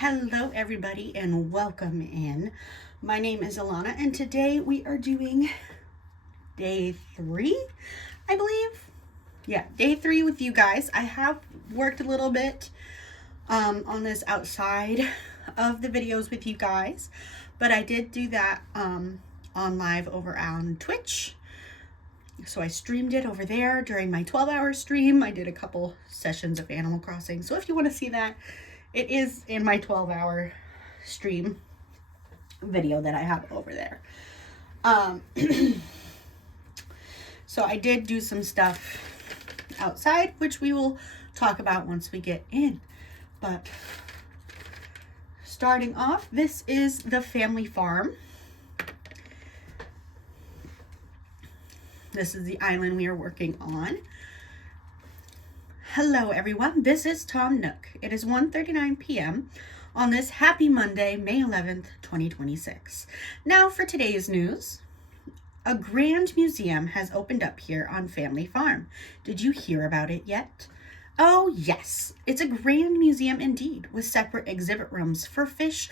Hello everybody and welcome in. My name is Alana and today we are doing day 3, I believe. Yeah, day 3 with you guys. I have worked a little bit on this outside of the videos with you guys, but I did do that on live over on Twitch. So I streamed it over there during my 12-hour stream. I did a couple sessions of Animal Crossing. So if you want to see that, it is in my 12-hour stream video that I have over there. So I did do some stuff outside, which we will talk about once we get in. But starting off, this is the family farm. This is the island we are working on. Hello everyone, this is Tom Nook. It is 1:39 p.m. on this happy Monday, May 11th, 2026. Now for today's news. A grand museum has opened up here on Family Farm. Did you hear about it yet? Oh yes, it's a grand museum indeed, with separate exhibit rooms for fish,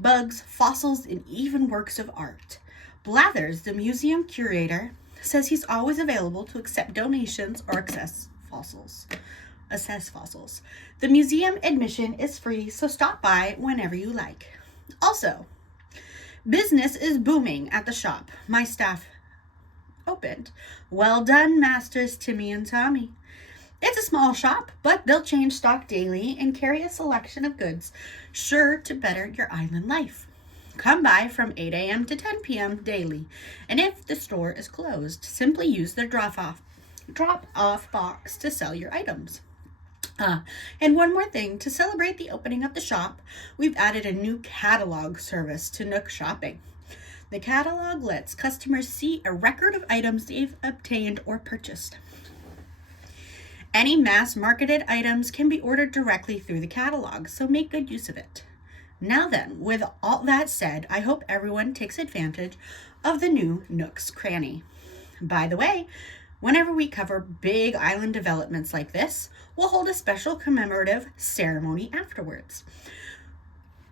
bugs, fossils, and even works of art. Blathers, the museum curator, says he's always available to accept donations or assess fossils. The museum admission is free, so stop by whenever you like. Also, business is booming at the shop. My staff opened. Well done, Masters Timmy and Tommy. It's a small shop, but they'll change stock daily and carry a selection of goods sure to better your island life. Come by from 8 a.m. to 10 p.m. daily, and if the store is closed, simply use their drop-off box to sell your items. And one more thing, to celebrate the opening of the shop, we've added a new catalog service to Nook Shopping. The catalog lets customers see a record of items they've obtained or purchased. Any mass-marketed items can be ordered directly through the catalog, so make good use of it. Now then, with all that said, I hope everyone takes advantage of the new Nook's Cranny. By the way, whenever we cover big island developments like this, we'll hold a special commemorative ceremony afterwards.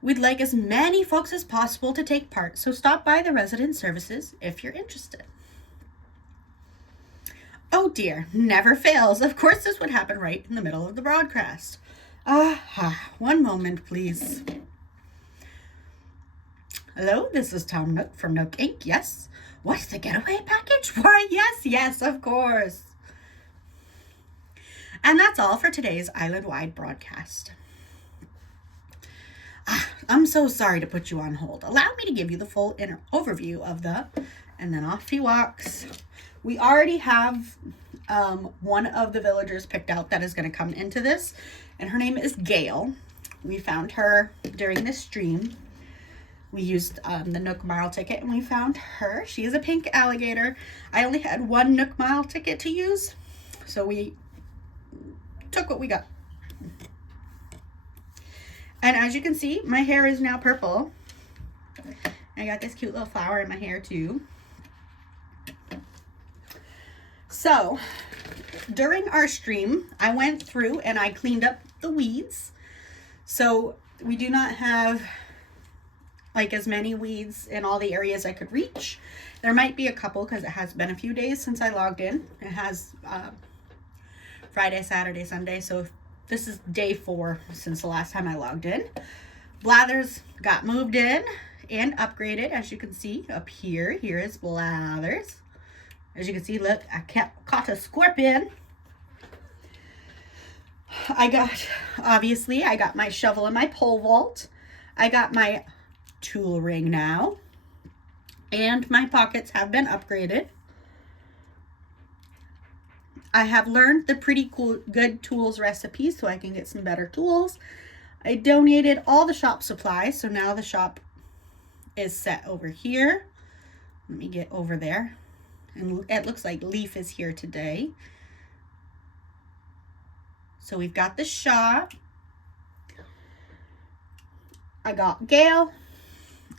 We'd like as many folks as possible to take part, so stop by the resident services if you're interested. Oh dear, never fails. Of course this would happen right in the middle of the broadcast. One moment, please. Hello, this is Tom Nook from Nook Inc. Yes? What's the getaway package? Why, yes, of course. And that's all for today's island-wide broadcast. I'm so sorry to put you on hold. Allow me to give you the full overview of and then off he walks. We already have one of the villagers picked out that is going to come into this, and her name is Gail. We found her during this stream. We used the Nook Mile ticket and we found her. She is a pink alligator. I only had one Nook Mile ticket to use, so we took what we got. And as you can see, my hair is now purple. I got this cute little flower in my hair too. So, during our stream, I went through and I cleaned up the weeds. So, we do not have like as many weeds in all the areas I could reach. There might be a couple because it has been a few days since I logged in. It has Friday, Saturday, Sunday. So this is day 4 since the last time I logged in. Blathers got moved in and upgraded, as you can see up here. Here is Blathers. As you can see, look, I caught a scorpion. I got my shovel and my pole vault. I got my tool ring now, and my pockets have been upgraded. I have learned the pretty good tools recipe so I can get some better tools. I donated all the shop supplies, so now the shop is set over here. Let me get over there, and it looks like Leaf is here today. So we've got the shop. I got Gail.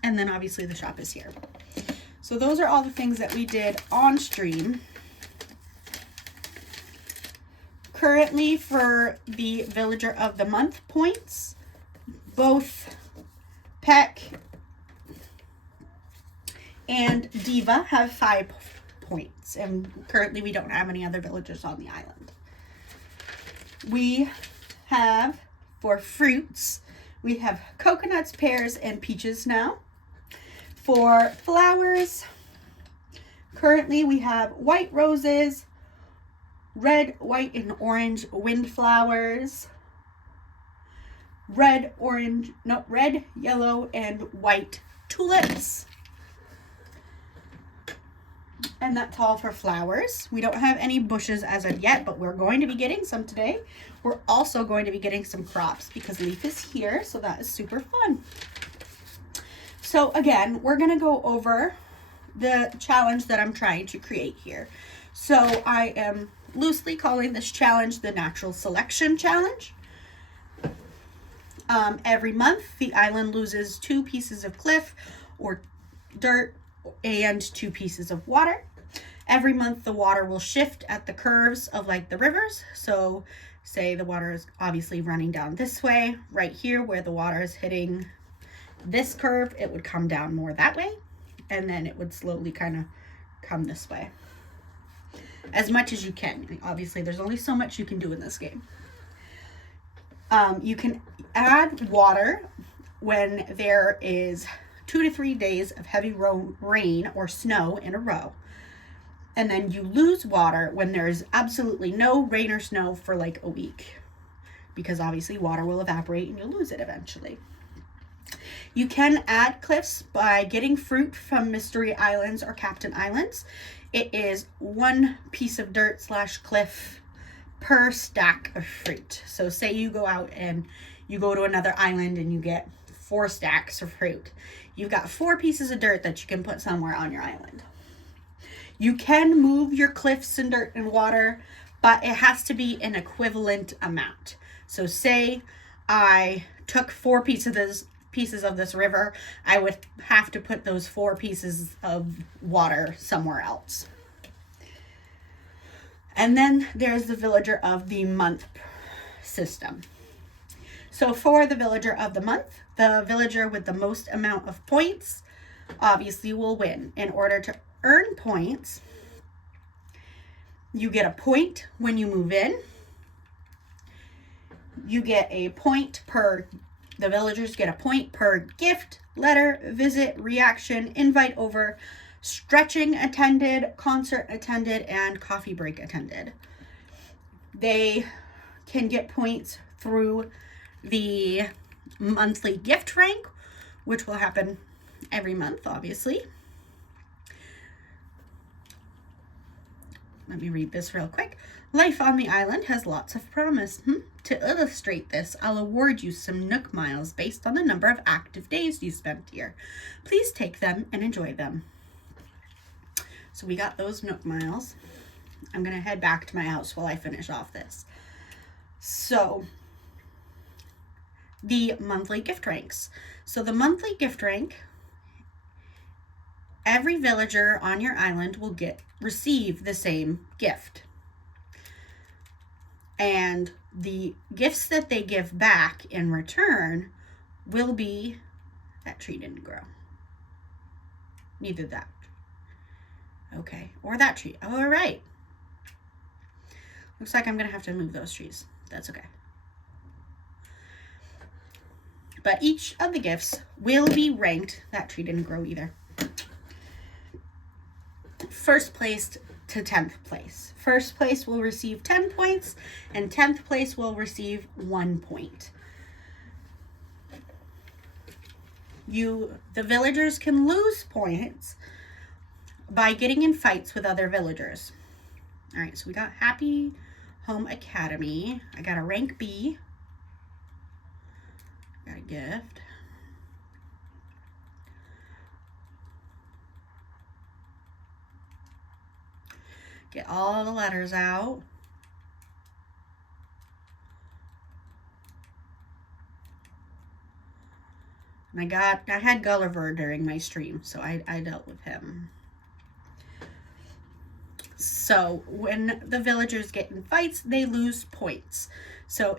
And then obviously the shop is here. So those are all the things that we did on stream. Currently for the Villager of the Month points, Both Peck and Diva have 5 points, and currently we don't have any other villagers on the island. We have, for fruits, we have coconuts, pears, and peaches now. For flowers, currently we have white roses, red, white, and orange windflowers, red, yellow, and white tulips. And that's all for flowers. We don't have any bushes as of yet, but we're going to be getting some today. We're also going to be getting some crops because Leaf is here, so that is super fun. So again, we're going to go over the challenge that I'm trying to create here. So I am loosely calling this challenge the Natural Selection Challenge. Every month, the island loses 2 pieces of cliff or dirt and 2 pieces of water. Every month, the water will shift at the curves of like the rivers. So say the water is obviously running down this way. Right here where the water is hitting this curve, it would come down more that way. And then it would slowly kind of come this way. As much as you can. Obviously, there's only so much you can do in this game. You can add water when there is 2 to 3 days of heavy rain or snow in a row. And then you lose water when there's absolutely no rain or snow for like a week. Because obviously water will evaporate and you'll lose it eventually. You can add cliffs by getting fruit from Mystery Islands or Captain Islands. It is 1 piece of dirt / cliff per stack of fruit. So say you go out and you go to another island and you get 4 stacks of fruit. You've got 4 pieces of dirt that you can put somewhere on your island. You can move your cliffs and dirt and water, but it has to be an equivalent amount. So say I took 4 pieces of this river, I would have to put those 4 pieces of water somewhere else. And then there's the Villager of the Month system. So for the Villager of the Month, the villager with the most amount of points obviously will win. In order to earn points, you get a point when you move in. You get a point per, the villagers get a point per gift, letter, visit, reaction, invite over, stretching attended, concert attended, and coffee break attended. They can get points through the monthly gift rank, which will happen every month, obviously. Let me read this real quick. Life on the island has lots of promise. To illustrate this, I'll award you some Nook Miles based on the number of active days you spent here. Please take them and enjoy them. So we got those Nook Miles. I'm going to head back to my house while I finish off this. So, the monthly gift ranks. So the monthly gift rank, every villager on your island will receive the same gift. And the gifts that they give back in return will be, that tree didn't grow. Neither that. Okay, or that tree. All right. Looks like I'm going to have to move those trees. That's okay. But each of the gifts will be ranked. That tree didn't grow either. First place to 10th place. First place will receive 10 points, and 10th place will receive 1 point. The villagers can lose points by getting in fights with other villagers. All right, so we got Happy Home Academy. I got a rank B. Got a gift. Get all the letters out. And I had Gulliver during my stream, so I dealt with him. So when the villagers get in fights, they lose points. So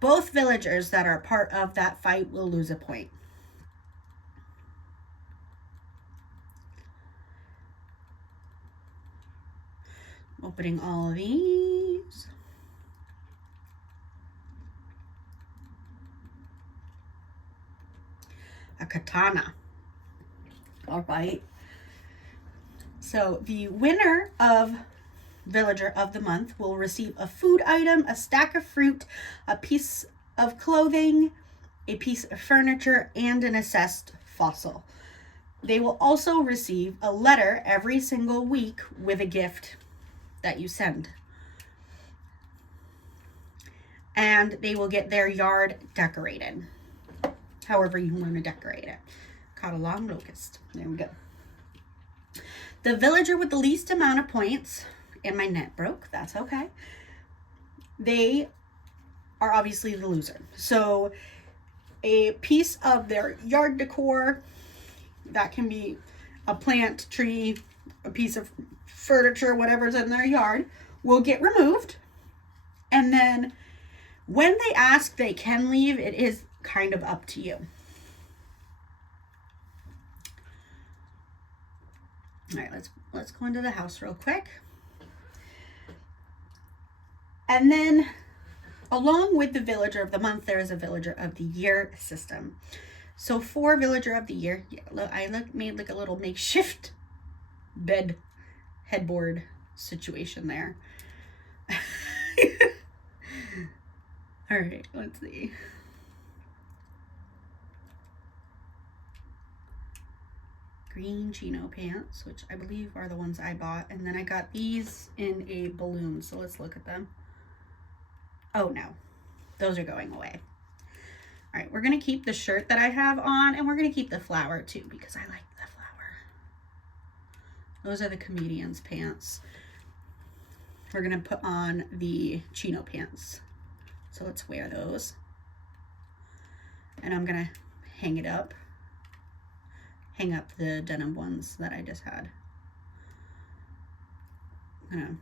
Both villagers that are part of that fight will lose a point. Opening all of these. A katana. All right. So the winner of Villager of the Month will receive a food item, a stack of fruit, a piece of clothing, a piece of furniture, and an assessed fossil. They will also receive a letter every single week with a gift that you send. And they will get their yard decorated, however you want to decorate it. Caught a long locust. There we go. The villager with the least amount of points, and my net broke, that's okay. They are obviously the loser. So a piece of their yard decor, that can be a plant, tree, a piece of furniture, whatever's in their yard, will get removed. And then when they ask, they can leave. It is kind of up to you. All right, let's go into the house real quick. And then along with the Villager of the Month, there is a Villager of the Year system. So for Villager of the Year, made like a little makeshift headboard situation there. All right, let's see. Green chino pants, which I believe are the ones I bought. And then I got these in a balloon. So let's look at them. Oh no, those are going away. All right, we're going to keep the shirt that I have on, and we're going to keep the flower too, because I like the flower. Those are the comedian's pants. We're going to put on the chino pants. So let's wear those. And I'm going to hang it up. Hang up the denim ones that I just had. I'm going to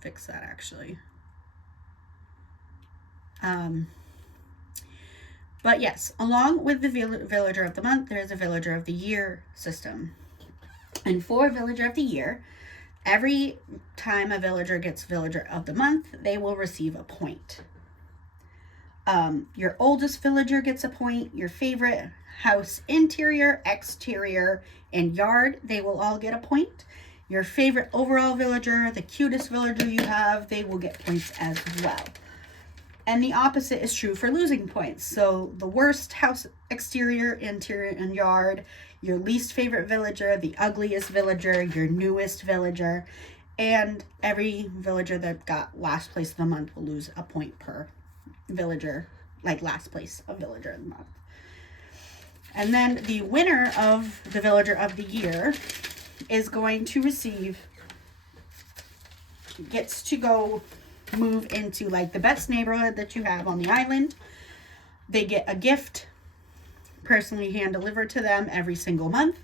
fix that actually. But yes, along with the Villager of the Month, there's a Villager of the Year system. And for Villager of the Year, every time a villager gets Villager of the Month, they will receive a point. Your oldest villager gets a point. Your favorite house interior, exterior, and yard, they will all get a point. Your favorite overall villager, the cutest villager you have, they will get points as well. And the opposite is true for losing points. So the worst house exterior, interior, and yard, your least favorite villager, the ugliest villager, your newest villager, and every villager that got last place of the month will lose a point per villager, like last place of villager of the month. And then the winner of the Villager of the Year is going to gets to go move into like the best neighborhood that you have on the island. They get a gift personally hand delivered to them every single month,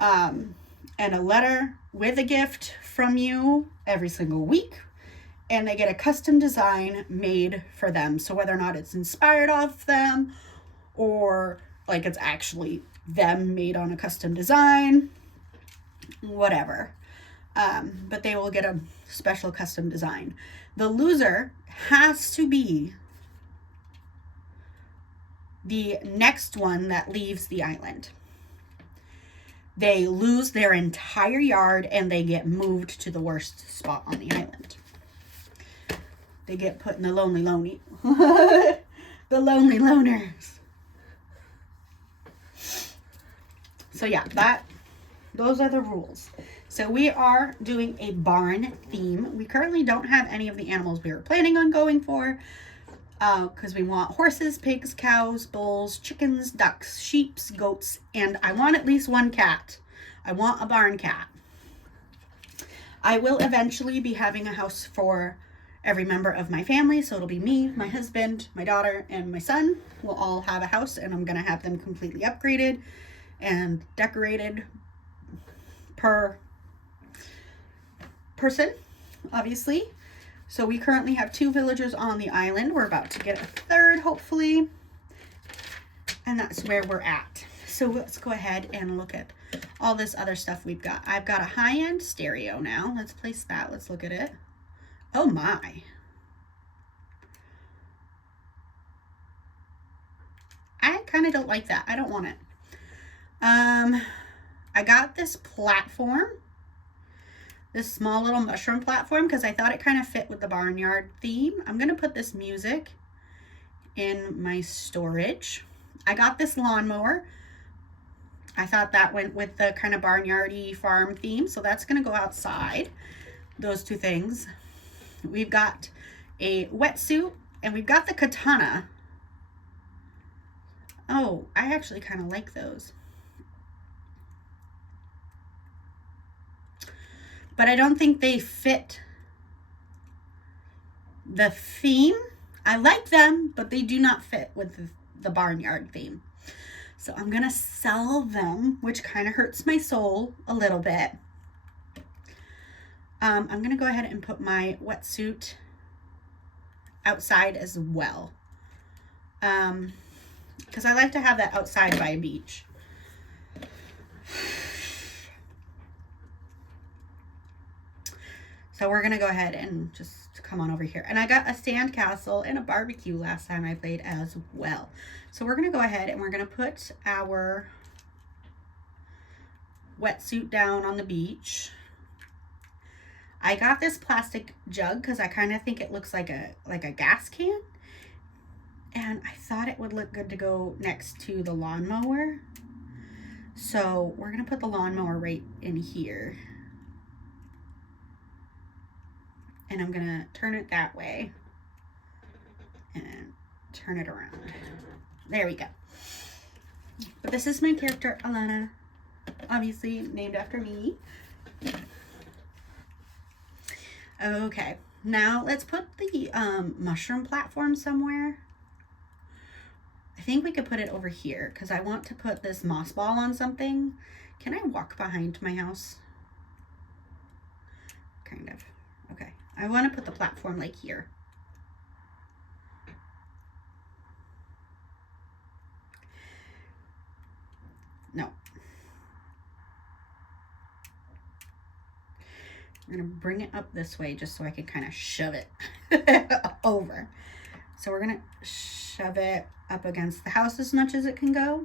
and a letter with a gift from you every single week, and they get a custom design made for them. So whether or not it's inspired off them or like it's actually them made on a custom design, whatever, but they will get a special custom design. The loser has to be the next one that leaves the island. They lose their entire yard and they get moved to the worst spot on the island. They get put in the lonely the lonely loners. So yeah, those are the rules. So we are doing a barn theme. We currently don't have any of the animals we were planning on going for, because we want horses, pigs, cows, bulls, chickens, ducks, sheep, goats, and I want at least one cat. I want a barn cat. I will eventually be having a house for every member of my family, so it'll be me, my husband, my daughter, and my son. We'll all have a house, and I'm going to have them completely upgraded and decorated per person, obviously. So we currently have 2 villagers on the island. We're about to get a 3rd, hopefully. And that's where we're at. So let's go ahead and look at all this other stuff we've got. I've got a high-end stereo now. Let's place that. Let's look at it. Oh my. I kind of don't like that. I don't want it. I got this platform, this small little mushroom platform, because I thought it kind of fit with the barnyard theme. I'm going to put this music in my storage. I got this lawnmower. I thought that went with the kind of barnyardy farm theme, so that's going to go outside. Those 2 things. We've got a wetsuit, and we've got the katana. Oh, I actually kind of like those. But I don't think they fit the theme. I like them, but they do not fit with the barnyard theme. So I'm going to sell them, which kind of hurts my soul a little bit. I'm going to go ahead and put my wetsuit outside as well. Because I like to have that outside by a beach. So we're going to go ahead and just come on over here. And I got a sand castle and a barbecue last time I played as well. So we're going to go ahead and we're going to put our wetsuit down on the beach. I got this plastic jug because I kind of think it looks like a gas can. And I thought it would look good to go next to the lawnmower. So we're going to put the lawnmower right in here. And I'm going to turn it that way and turn it around. There we go. But this is my character, Alana, obviously named after me. Okay, now let's put the mushroom platform somewhere. I think we could put it over here because I want to put this moss ball on something. Can I walk behind my house? Kind of. Okay. I want to put the platform like here. No. I'm going to bring it up this way just so I can kind of shove it over. So we're going to shove it up against the house as much as it can go.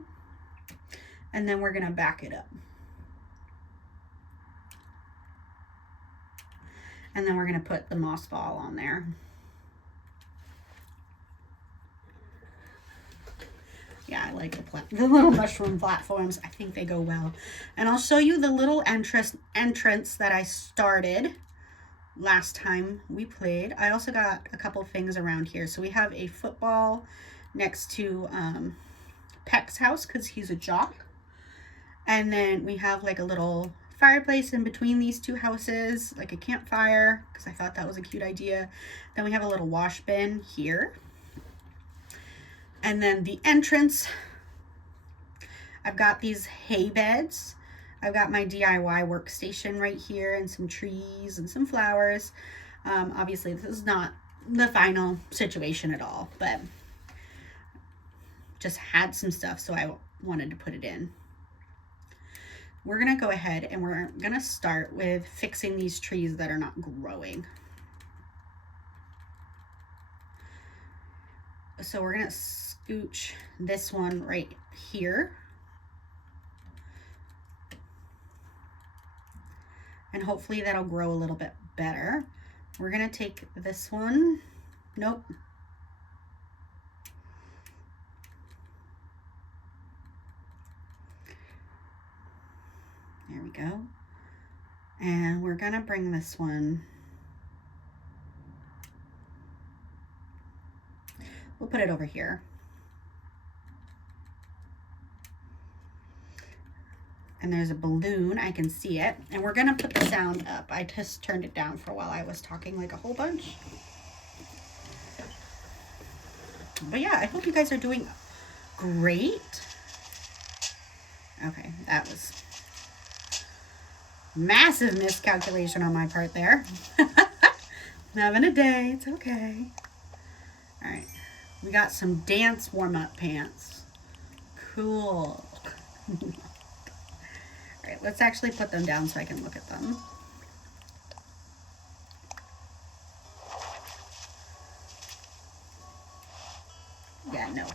And then we're going to back it up. And then we're going to put the moss ball on there. Yeah, I like the little mushroom platforms. I think they go well. And I'll show you the little entrance that I started last time we played. I also got a couple things around here. So we have a football next to Peck's house because he's a jock. And then we have like a little fireplace in between these 2 houses, like a campfire, because I thought that was a cute idea. Then we have a little wash bin here. And then the entrance, I've got these hay beds. I've got my DIY workstation right here and some trees and some flowers. Obviously, this is not the final situation at all, but just had some stuff, so I wanted to put it in. We're going to go ahead and we're going to start with fixing these trees that are not growing. So we're going to scooch this one right here. And hopefully that'll grow a little bit better. We're going to take this one. Nope. There we go. And we're going to bring this one. We'll put it over here. And there's a balloon. I can see it. And we're going to put the sound up. I just turned it down for a while. I was talking like a whole bunch. But yeah, I hope you guys are doing great. Okay, that was massive miscalculation on my part there. Having a day. It's okay. All right. We got some dance warm-up pants. Cool. All right, let's actually put them down so I can look at them. Yeah, no.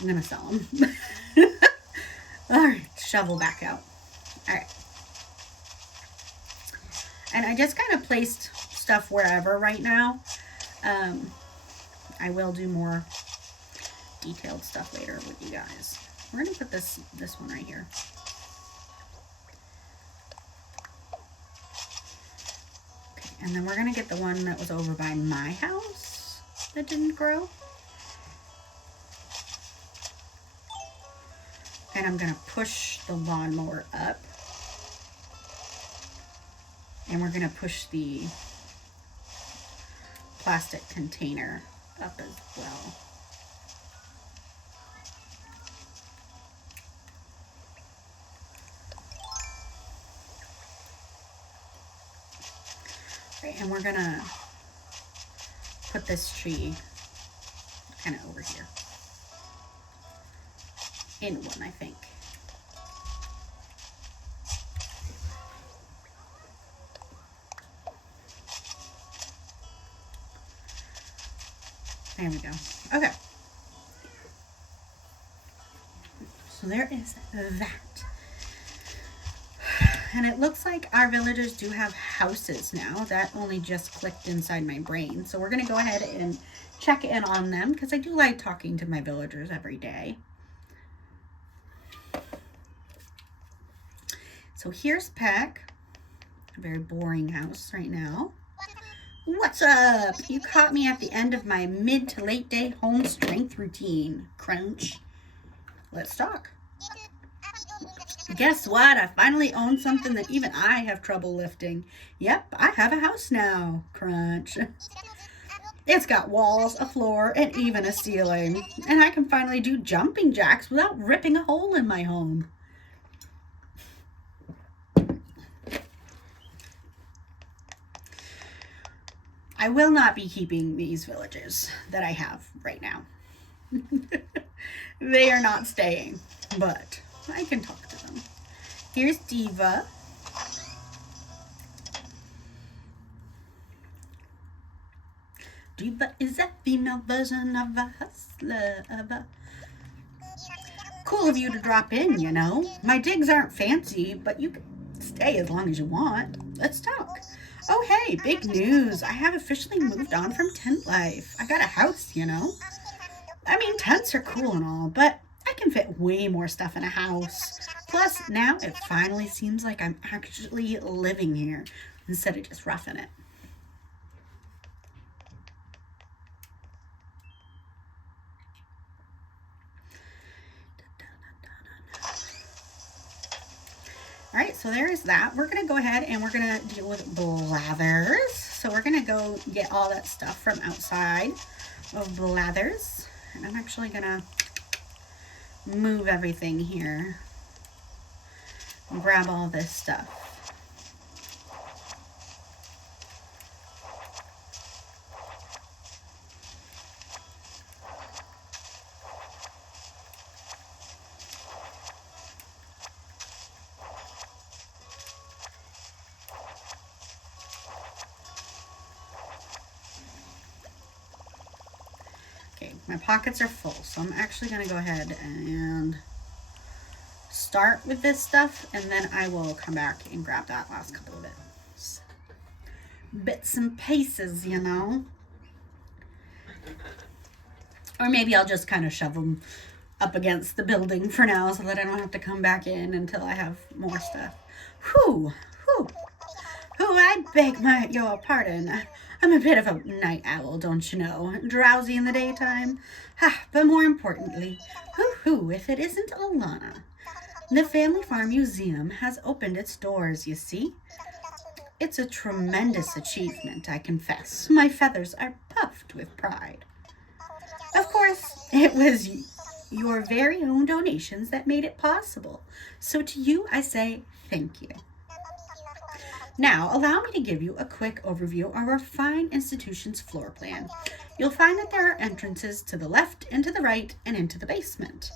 I'm gonna sell them. All right, shovel back out. All right. And I just kind of placed stuff wherever right now. I will do more detailed stuff later with you guys. We're gonna put this one right here. Okay, and then we're gonna get the one that was over by my house that didn't grow. And I'm gonna push the lawnmower up. And we're gonna push the plastic container up as well. Okay, and we're gonna put this tree kind of over here. In one, I think. There we go. Okay. So there is that. And it looks like our villagers do have houses now. That only just clicked inside my brain. So we're going to go ahead and check in on them because I do like talking to my villagers every day. So here's Peck. A very boring house right now. What's up? You caught me at the end of my mid to late day home strength routine. Crunch. Let's talk. Guess what? I finally own something that even I have trouble lifting. Yep, I have a house now. Crunch. It's got walls, a floor, and even a ceiling. And I can finally do jumping jacks without ripping a hole in my home. I will not be keeping these villagers that I have right now. They are not staying, but I can talk to them. Here's Diva. Diva is a female version of a hustler. Cool of you to drop in, you know. My digs aren't fancy, but you can stay as long as you want. Let's talk. Oh, hey, big news. I have officially moved on from tent life. I got a house, you know. I mean, tents are cool and all, but I can fit way more stuff in a house. Plus, now it finally seems like I'm actually living here instead of just roughing it. All right, so there's that. We're gonna go ahead and we're gonna deal with Blathers. So we're gonna go get all that stuff from outside of Blathers. And I'm actually gonna move everything here and grab all this stuff. My pockets are full, so I'm actually going to go ahead and start with this stuff, and then I will come back and grab that last couple of bits and pieces, you know. Or maybe I'll just kind of shove them up against the building for now so that I don't have to come back in until I have more stuff. Whew. I beg your pardon. I'm a bit of a night owl, don't you know? Drowsy in the daytime. But more importantly, if it isn't Alana. The Family Farm Museum has opened its doors, you see. It's a tremendous achievement, I confess. My feathers are puffed with pride. Of course, it was your very own donations that made it possible. So to you, I say thank you. Now, allow me to give you a quick overview of our fine institution's floor plan. You'll find that there are entrances to the left and to the right and into the basement.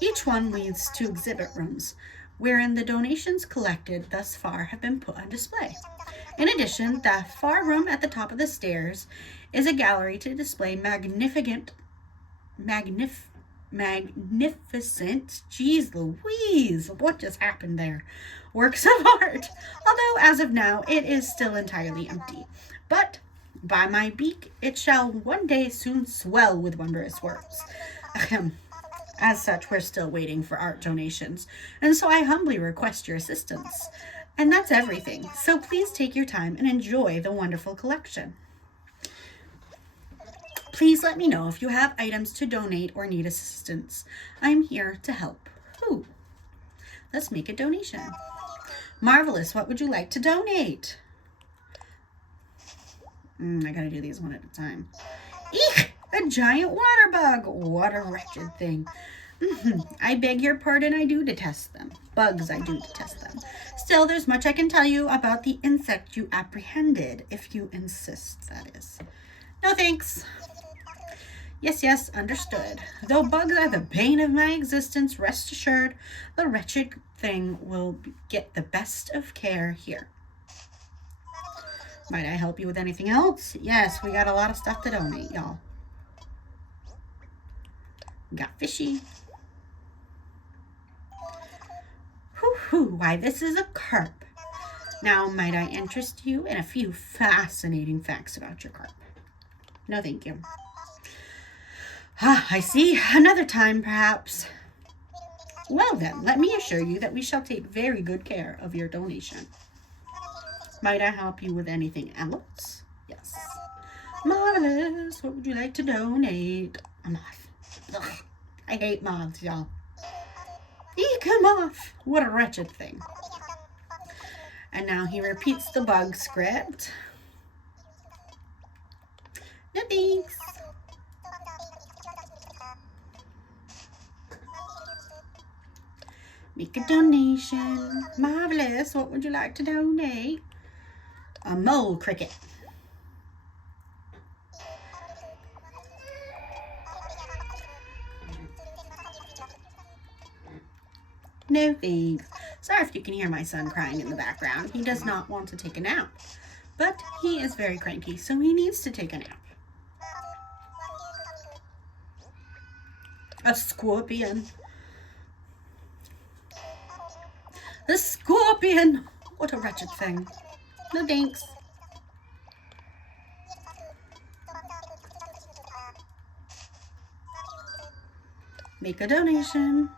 Each one leads to exhibit rooms, wherein the donations collected thus far have been put on display. In addition, the far room at the top of the stairs is a gallery to display magnificent, geez Louise, what just happened there? Works of art, although as of now it is still entirely empty. But by my beak, it shall one day soon swell with wondrous works. As such, we're still waiting for art donations, and so I humbly request your assistance. And that's everything, so please take your time and enjoy the wonderful collection. Please let me know if you have items to donate or need assistance. I'm here to help. Ooh, let's make a donation. Marvelous, what would you like to donate? I gotta do these one at a time. Eek! A giant water bug! What a wretched thing. I beg your pardon, I do detest them. Bugs, I do detest them. Still, there's much I can tell you about the insect you apprehended, if you insist, that is. No thanks. Yes, understood. Though bugs are the bane of my existence, rest assured, the wretched thing will get the best of care here. Might I help you with anything else? Yes, we got a lot of stuff to donate, y'all. Got fishy. Why, this is a carp. Now, might I interest you in a few fascinating facts about your carp? No, thank you. I see. Another time, perhaps. Well, then, let me assure you that we shall take very good care of your donation. Might I help you with anything else? Yes. Marvelous. What would you like to donate? A moth. Ugh, I hate moths, y'all. Eek, a moth. What a wretched thing. And now he repeats the bug script. No thanks. Make a donation. Marvelous. What would you like to donate? A mole cricket. No thanks. Sorry if you can hear my son crying in the background. He does not want to take a nap. But he is very cranky, so he needs to take a nap. A scorpion. The scorpion! What a wretched thing. No thanks. Make a donation.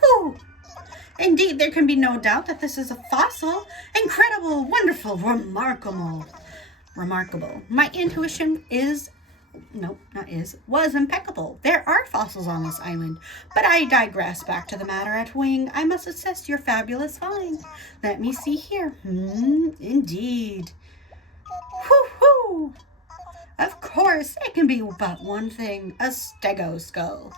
Whew. Indeed, there can be no doubt that this is a fossil. Incredible, wonderful, remarkable. My intuition was impeccable. There are fossils on this island, but I digress. Back to the matter at wing. I must assess your fabulous find. Let me see here. Indeed. Whoo! Of course, it can be but one thing, a stego skull.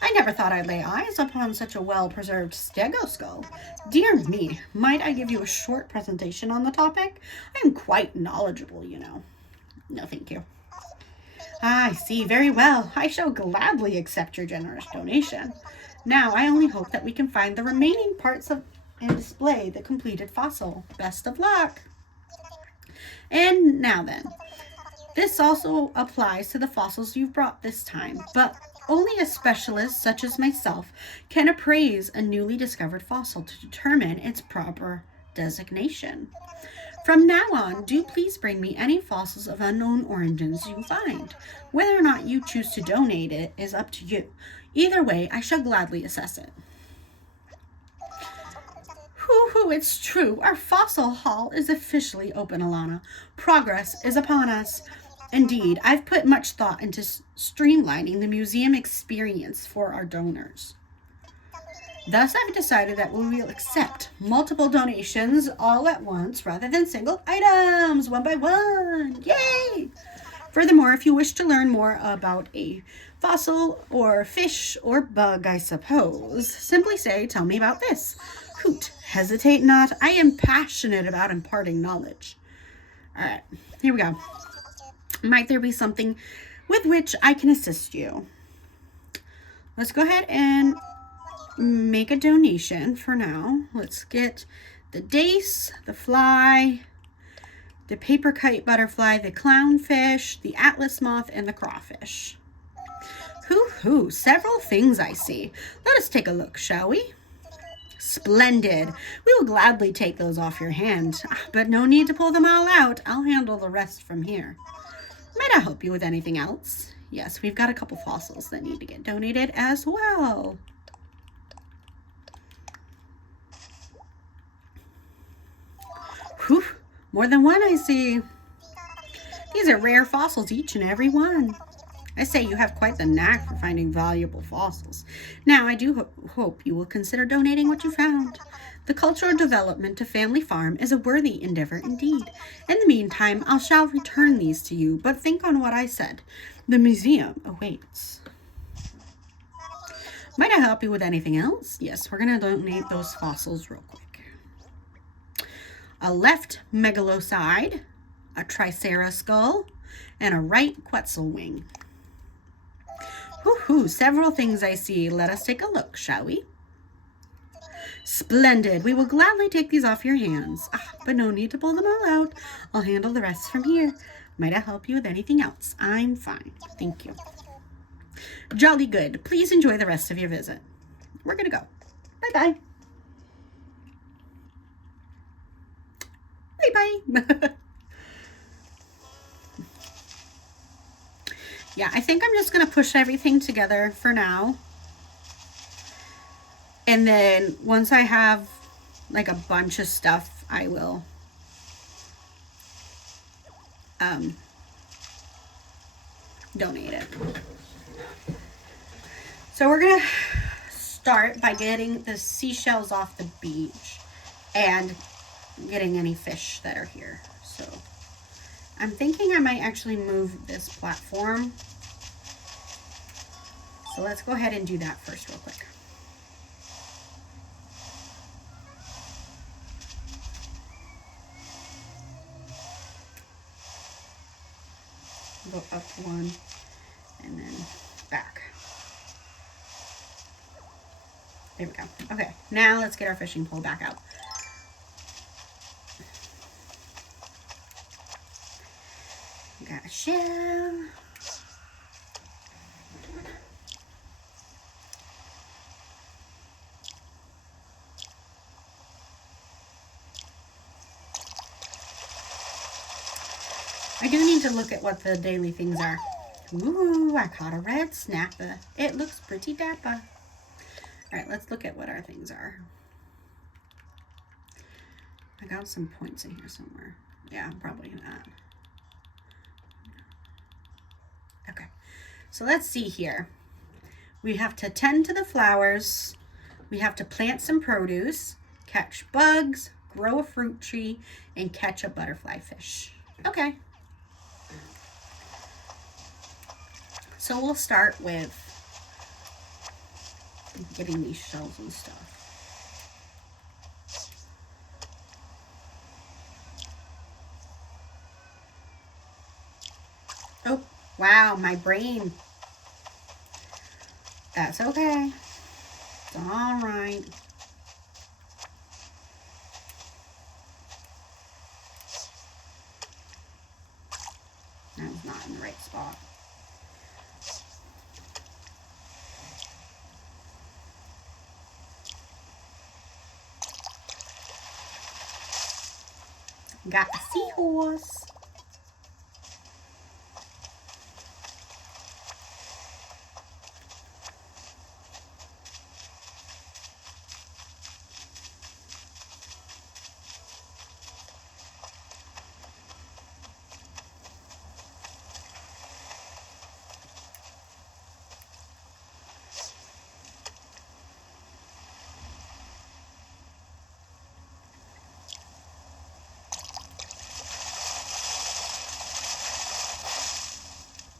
I never thought I'd lay eyes upon such a well-preserved stego skull. Dear me, might I give you a short presentation on the topic? I am quite knowledgeable, you know. No, thank you. I see, very well. I shall gladly accept your generous donation. Now, I only hope that we can find the remaining parts of and display the completed fossil. Best of luck. And now then, this also applies to the fossils you've brought this time, but only a specialist such as myself can appraise a newly discovered fossil to determine its proper designation. From now on, do please bring me any fossils of unknown origins you find. Whether or not you choose to donate it is up to you. Either way, I shall gladly assess it. It's true. Our fossil hall is officially open, Alana. Progress is upon us. Indeed, I've put much thought into streamlining the museum experience for our donors. Thus, I've decided that we will accept multiple donations all at once rather than single items, one by one. Yay! Furthermore, if you wish to learn more about a fossil or fish or bug, I suppose, simply say, "Tell me about this." Hoot, hesitate not. I am passionate about imparting knowledge. All right, here we go. Might there be something with which I can assist you? Let's go ahead and make a donation for now. Let's get the dace, the fly, the paper kite butterfly, the clownfish, the atlas moth, and the crawfish. Hoo-hoo, several things I see. Let us take a look, shall we? Splendid. We will gladly take those off your hand, but no need to pull them all out. I'll handle the rest from here. Might I help you with anything else? Yes, we've got a couple fossils that need to get donated as well. Whew, more than one I see. These are rare fossils, each and every one. I say you have quite the knack for finding valuable fossils. Now, I do hope you will consider donating what you found. The cultural development of Family Farm is a worthy endeavor indeed. In the meantime, I shall return these to you, but think on what I said. The museum awaits. Might I help you with anything else? Yes, we're going to donate those fossils real quick. A left megalocide, a tricera skull, and a right quetzal wing. Whoo-hoo, several things I see. Let us take a look, shall we? Splendid. We will gladly take these off your hands, but no need to pull them all out. I'll handle the rest from here. Might I help you with anything else? I'm fine. Thank you. Jolly good. Please enjoy the rest of your visit. We're going to go. Bye-bye. Bye-bye. Yeah, I think I'm just going to push everything together for now. And then once I have like a bunch of stuff, I will donate it. So we're going to start by getting the seashells off the beach and getting any fish that are here. So I'm thinking I might actually move this platform. So let's go ahead and do that first real quick. Go up one and then back. There we go. Okay, now let's get our fishing pole back out. Got a shell. I do need to look at what the daily things are. Ooh, I caught a red snapper. It looks pretty dapper. All right, let's look at what our things are. I got some points in here somewhere. Yeah, probably not. Okay, so let's see here. We have to tend to the flowers. We have to plant some produce, catch bugs, grow a fruit tree, and catch a butterfly fish. Okay. So we'll start with getting these shells and stuff. Oh, wow, my brain. That's okay. It's all right. That was not in the right spot. Got a seahorse.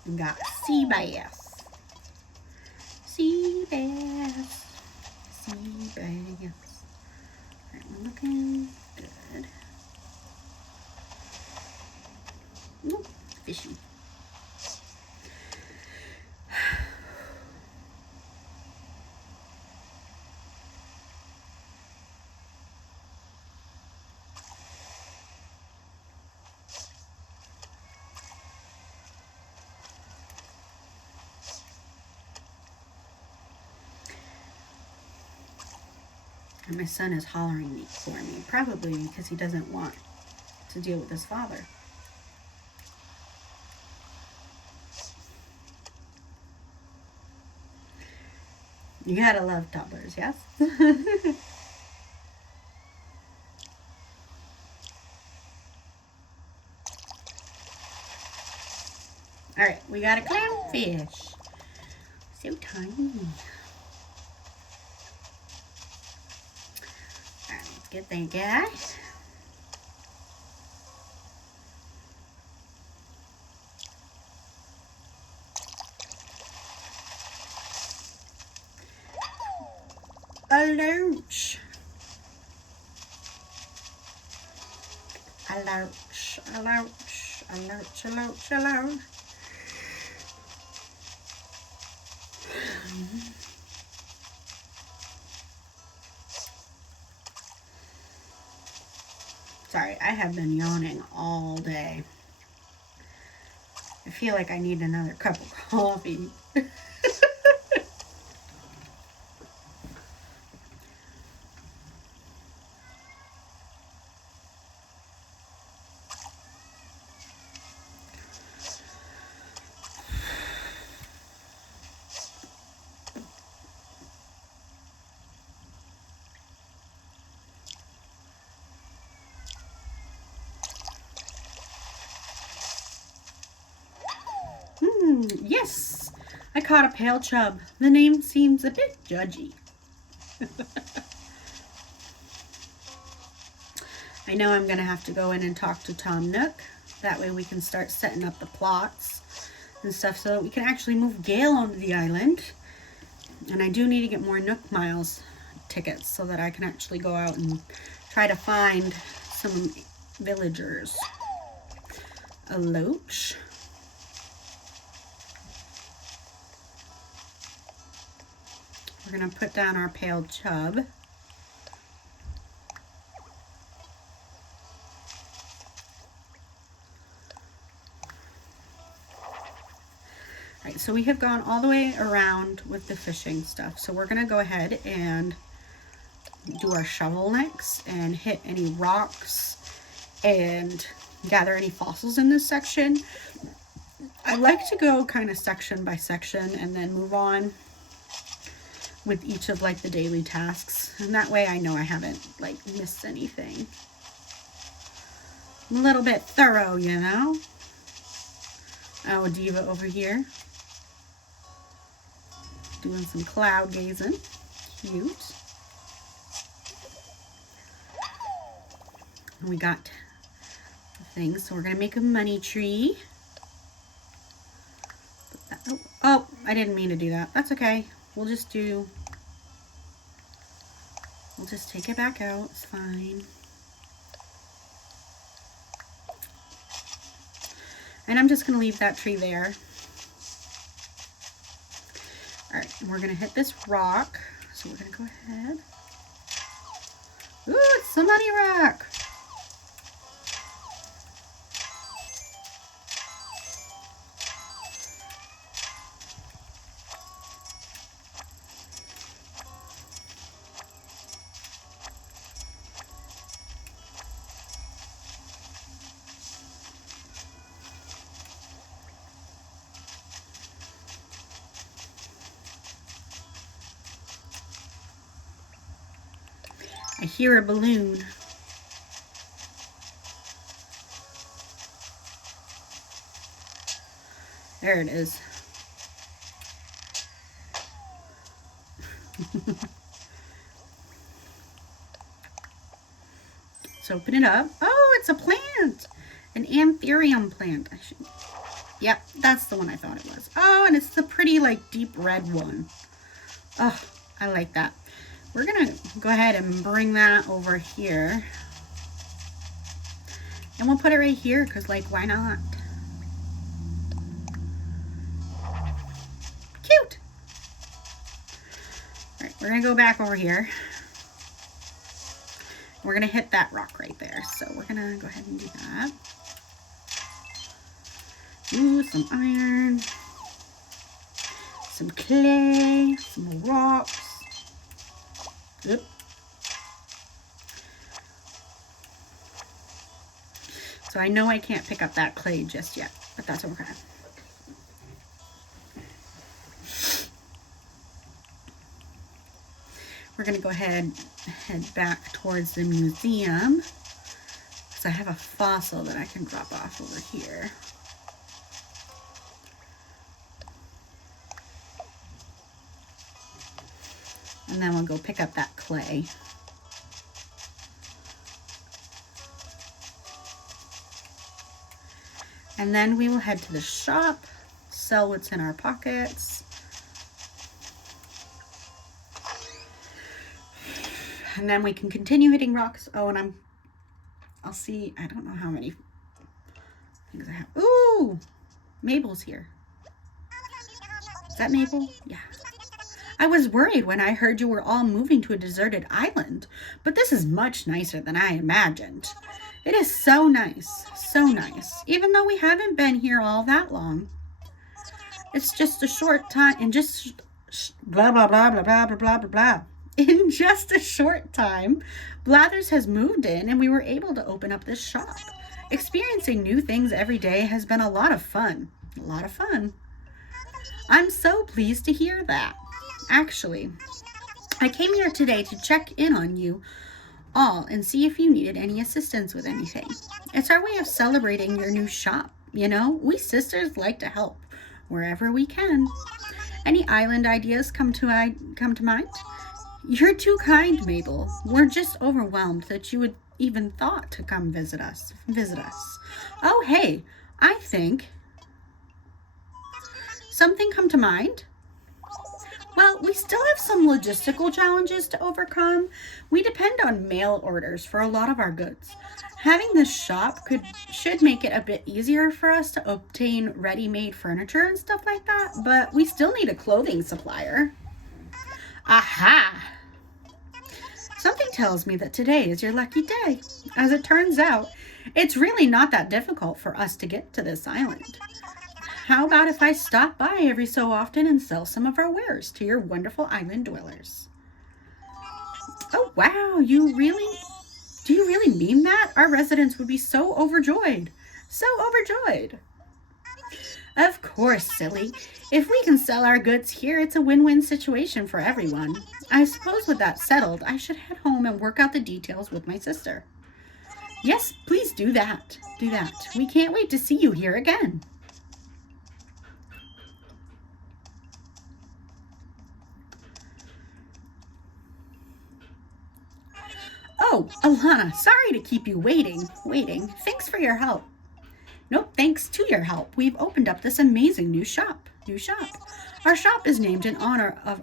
We got sea bass. Sea bass. Sea bass. Alright, we're looking good. Nope, fishy. And my son is hollering for me, probably because he doesn't want to deal with his father. You gotta love toddlers, yes? Alright, we got a clownfish. So tiny. Alright, let's get that guy. A loach. A loach. A loach. A loach. A loach. A loach. Sorry, I have been yawning all day. I feel like I need another cup of coffee. Yes, I caught a pale chub. The name seems a bit judgy. I know I'm going to have to go in and talk to Tom Nook. That way we can start setting up the plots and stuff so that we can actually move Gail onto the island. And I do need to get more Nook Miles tickets so that I can actually go out and try to find some villagers. A loach. We're going to put down our pale chub. Alright, so we have gone all the way around with the fishing stuff. So we're going to go ahead and do our shovel next and hit any rocks and gather any fossils in this section. I like to go kind of section by section and then move on with each of like the daily tasks, and that way I know I haven't like missed anything. I'm a little bit thorough, you know. Oh, Diva over here doing some cloud gazing. Cute. And we got things, so we're gonna make a money tree. Oh, I didn't mean to do that. That's okay. We'll just take it back out. It's fine. And I'm just going to leave that tree there. All right, and we're going to hit this rock. So we're going to go ahead. Ooh, it's the money rock. I hear a balloon. There it is. Let's open it up. Oh, it's a plant. An anthurium plant. Yep, that's the one I thought it was. Oh, and it's the pretty, like, deep red one. Oh, I like that. We're going to go ahead and bring that over here. And we'll put it right here because, like, why not? Cute. All right, we're going to go back over here. We're going to hit that rock right there. So we're going to go ahead and do that. Ooh, some iron, some clay, some rocks. Oop. So I know I can't pick up that clay just yet, but that's okay. We're going to go ahead and head back towards the museum because I have a fossil that I can drop off over here. And then we'll go pick up that clay. And then we will head to the shop, sell what's in our pockets. And then we can continue hitting rocks. Oh, and I'll see, I don't know how many things I have. Ooh, Mabel's here. Is that Mabel? Yeah. I was worried when I heard you were all moving to a deserted island, but this is much nicer than I imagined. It is so nice, even though we haven't been here all that long. It's just a short time, and just blah, blah, blah, blah, blah, blah, blah, blah, blah. In just a short time, Blathers has moved in and we were able to open up this shop. Experiencing new things every day has been a lot of fun. I'm so pleased to hear that. Actually, I came here today to check in on you all and see if you needed any assistance with anything. It's our way of celebrating your new shop. You know, we sisters like to help wherever we can. Any island ideas come to mind? You're too kind, Mabel. We're just overwhelmed that you would even thought to come visit us. Oh, hey, I think something come to mind? Well, we still have some logistical challenges to overcome. We depend on mail orders for a lot of our goods. Having this shop should make it a bit easier for us to obtain ready-made furniture and stuff like that, but we still need a clothing supplier. Aha! Something tells me that today is your lucky day. As it turns out, it's really not that difficult for us to get to this island. How about if I stop by every so often and sell some of our wares to your wonderful island dwellers? Oh, wow, do you really mean that? Our residents would be so overjoyed. Of course, silly. If we can sell our goods here, it's a win-win situation for everyone. I suppose with that settled, I should head home and work out the details with my sister. Yes, please do that. We can't wait to see you here again. Oh, Alana, sorry to keep you waiting. Thanks for your help. Nope, thanks to your help, we've opened up this amazing new shop. Our shop is named in honor of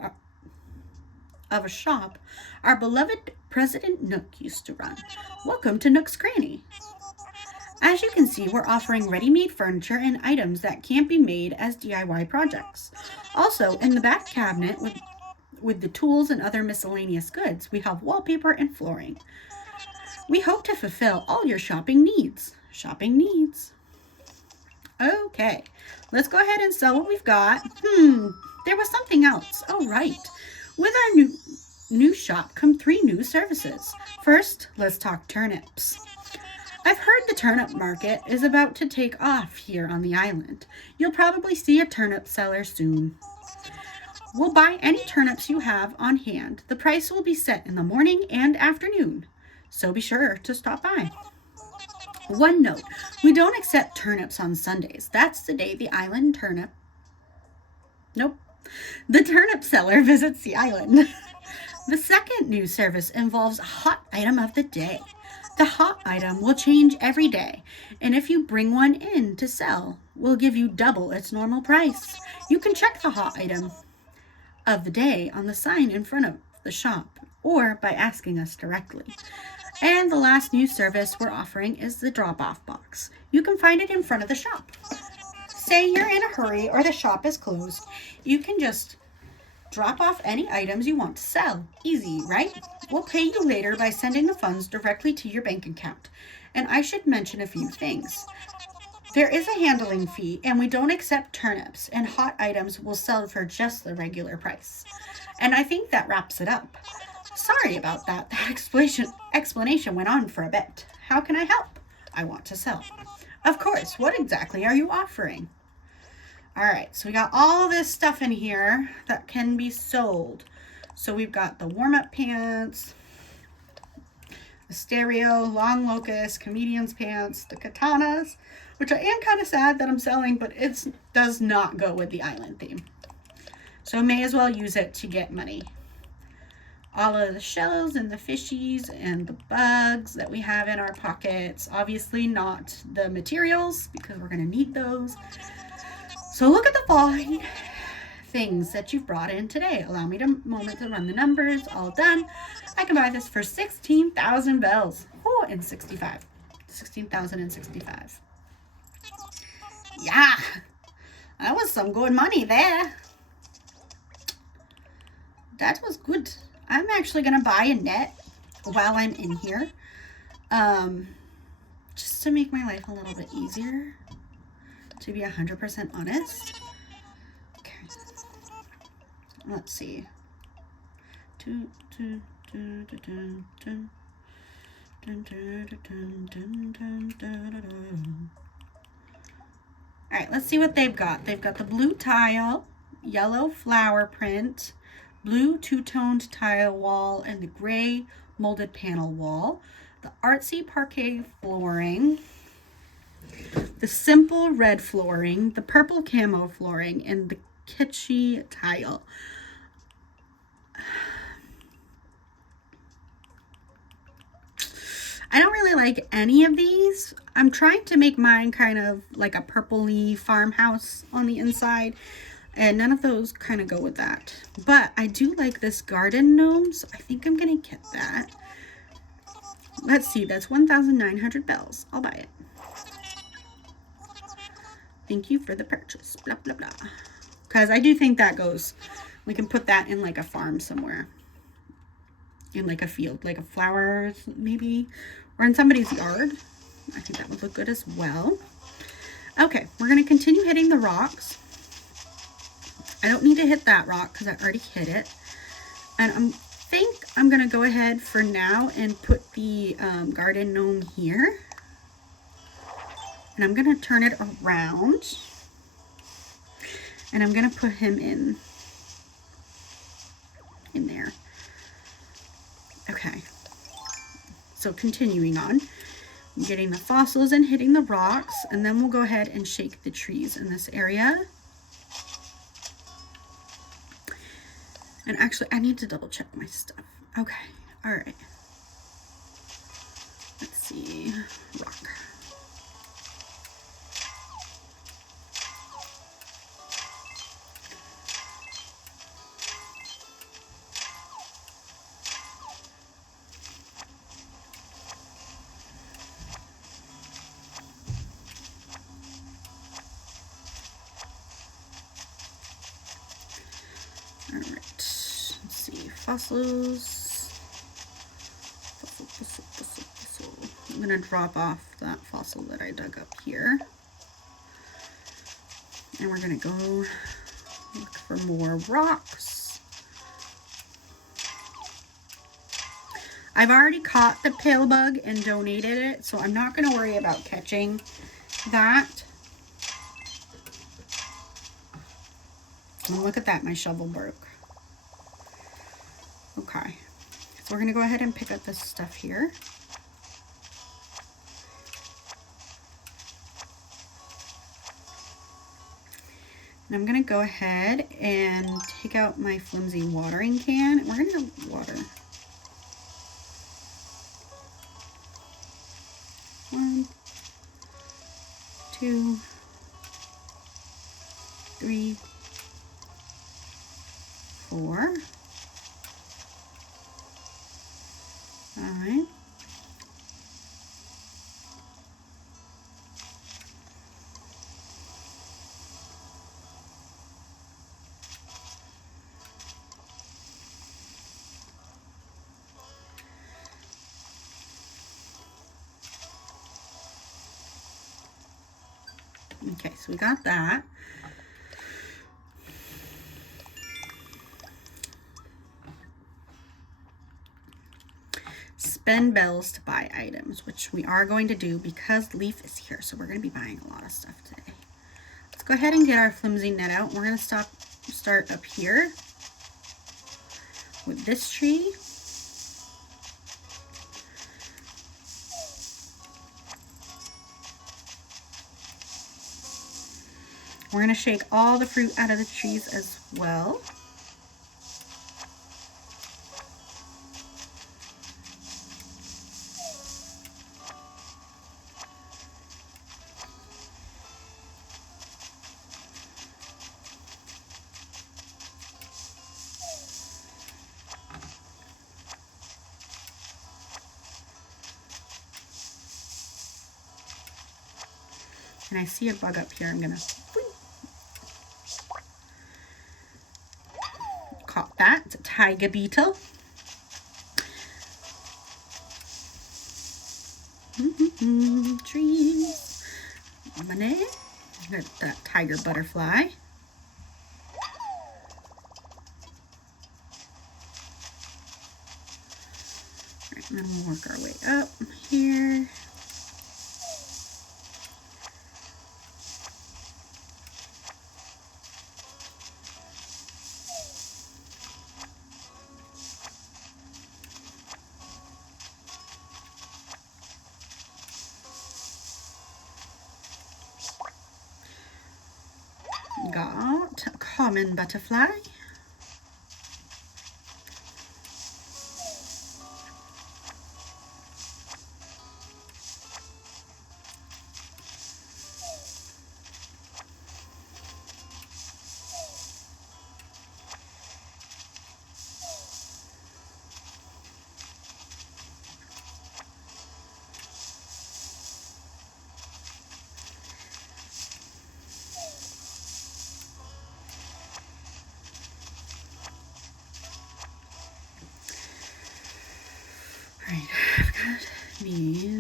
a shop our beloved President Nook used to run. Welcome to Nook's Cranny. As you can see, we're offering ready-made furniture and items that can't be made as DIY projects. Also, in the back cabinet with the tools and other miscellaneous goods, we have wallpaper and flooring. We hope to fulfill all your shopping needs. Okay, let's go ahead and sell what we've got. There was something else. Oh, right. With our new shop come 3 new services. First, let's talk turnips. I've heard the turnip market is about to take off here on the island. You'll probably see a turnip seller soon. We'll buy any turnips you have on hand. The price will be set in the morning and afternoon, so be sure to stop by. One note, we don't accept turnips on Sundays. That's the day the turnip seller visits the island. The second new service involves a hot item of the day. The hot item will change every day, and if you bring one in to sell, we'll give you double its normal price. You can check the hot item of the day on the sign in front of the shop or by asking us directly. And the last new service we're offering is the drop-off box. You can find it in front of the shop. Say you're in a hurry or the shop is closed, you can just drop off any items you want to sell. Easy, right? We'll pay you later by sending the funds directly to your bank account. And I should mention a few things. There is a handling fee, and we don't accept turnips, and hot items will sell for just the regular price. And I think that wraps it up. Sorry about that. That explanation went on for a bit. How can I help? I want to sell. Of course. What exactly are you offering? All right, so we got all this stuff in here that can be sold. So we've got the warm-up pants, the stereo, long locust, comedian's pants, the katanas, which I am kind of sad that I'm selling, but it does not go with the island theme. So may as well use it to get money. All of the shells and the fishies and the bugs that we have in our pockets. Obviously not the materials because we're going to need those. So look at the following things that you've brought in today. Allow me a moment to run the numbers. All done. I can buy this for 16,000 bells. Oh, and 65. 16,065. Yeah, that was some good money there. That was good. I'm actually going to buy a net while I'm in here. Just to make my life a little bit easier. To be 100% honest. Okay. Let's see. Alright, let's see what they've got. They've got the blue tile, yellow flower print, blue two-toned tile wall, and the gray molded panel wall. The artsy parquet flooring, the simple red flooring, the purple camo flooring, and the kitschy tile. I don't really like any of these. I'm trying to make mine kind of like a purpley farmhouse on the inside, and none of those kind of go with that. But I do like this garden gnome, so I think I'm going to get that. Let's see, that's 1,900 bells. I'll buy it. Thank you for the purchase. Blah, blah, blah. Because I do think that goes. We can put that in like a farm somewhere. In like a field. Like a flowers maybe. Or in somebody's yard. I think that would look good as well. Okay. We're going to continue hitting the rocks. I don't need to hit that rock because I already hit it. And I think I'm going to go ahead for now and put the garden gnome here. And I'm going to turn it around. And I'm going to put him in there. Okay. So continuing on. I'm getting the fossils and hitting the rocks. And then we'll go ahead and shake the trees in this area. And actually, I need to double check my stuff. Okay. All right. Let's see. Rock. All right, let's see, fossils. Fossil. I'm gonna drop off that fossil that I dug up here. And we're gonna go look for more rocks. I've already caught the pale bug and donated it, so I'm not gonna worry about catching that. And look at that, my shovel broke. Okay, so we're gonna go ahead and pick up this stuff here. And I'm gonna go ahead and take out my flimsy watering can. We're gonna water. 2, 3, 4, 5, 6. Okay, so we got that. Spend bells to buy items, which we are going to do because Leaf is here. So we're going to be buying a lot of stuff today. Let's go ahead and get our flimsy net out. We're going to start up here with this tree. We're going to shake all the fruit out of the trees as well. And I see a bug up here. I'm going to caught that. It's a tiger beetle. Trees. Money. Got that tiger butterfly. Alright, and then we'll work our way up here. Got a common butterfly. Alright, I've got these.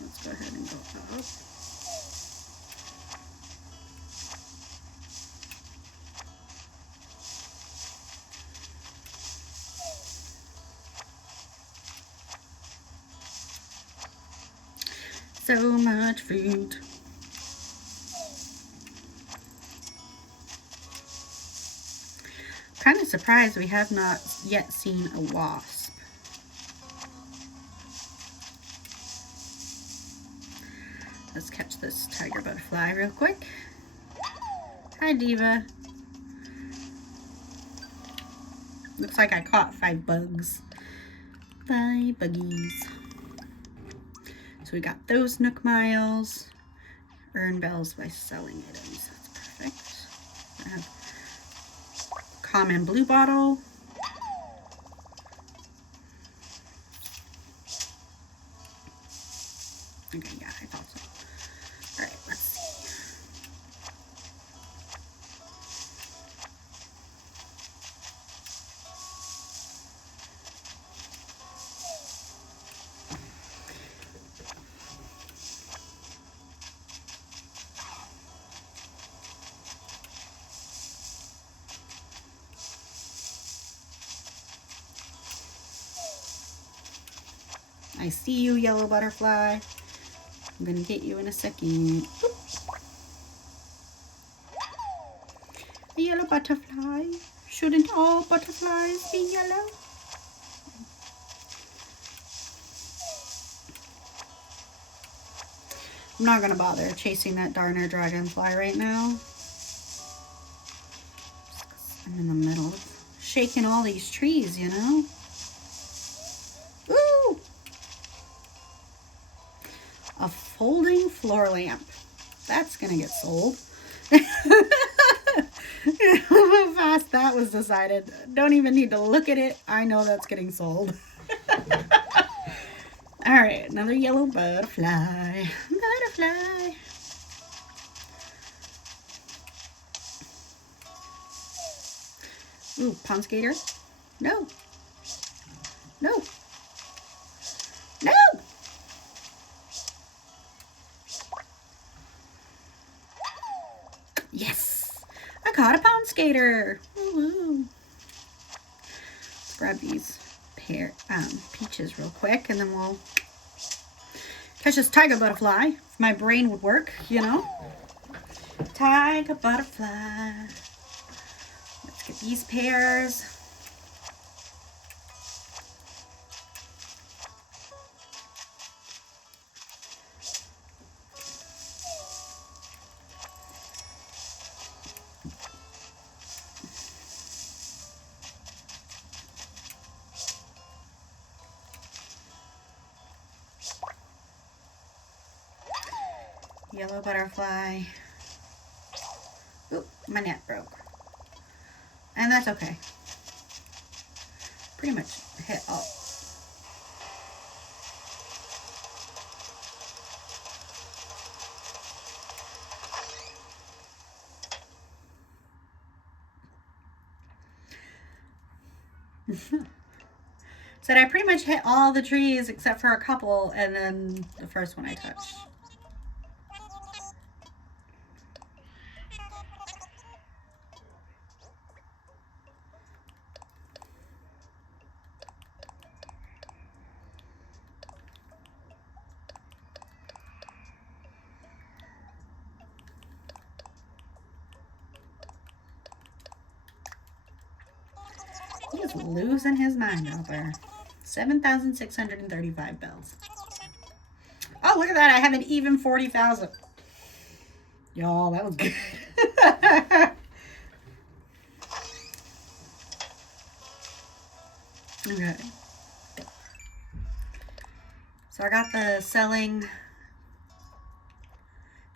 Let's go ahead and go up. So much fruit. Kind of surprised we have not yet seen a wasp. Let's catch this tiger butterfly real quick. Hi, Diva. Looks like I caught 5 bugs. 5 buggies. So we got those Nook Miles. Earn bells by selling items. That's perfect. I have common blue bottle. Okay, yeah, I thought so. Alright, let's see. I see you, yellow butterfly. I'm gonna get you in a second. Oop. A yellow butterfly. Shouldn't all butterflies be yellow? I'm not gonna bother chasing that darner dragonfly right now. I'm in the middle of shaking all these trees, you know? Ooh! A folding floor lamp. That's gonna get sold. How fast that was decided. Don't even need to look at it. I know that's getting sold. All right, another yellow butterfly. Butterfly. Ooh, pond skater. No. No. No. Yes. I caught a pond skater. Woo-hoo. Let's grab these peaches real quick, and then we'll catch this tiger butterfly. If my brain would work, you know. Tiger butterfly. Let's get these pears. Yellow butterfly. Oop, my net broke. And that's okay. Pretty much hit all. Said I pretty much hit all the trees except for a couple, and then the first one I touched. He is losing his mind out there. 7,635 bells. Oh, look at that. I have an even 40,000. Y'all, that was good. Okay. So I got the selling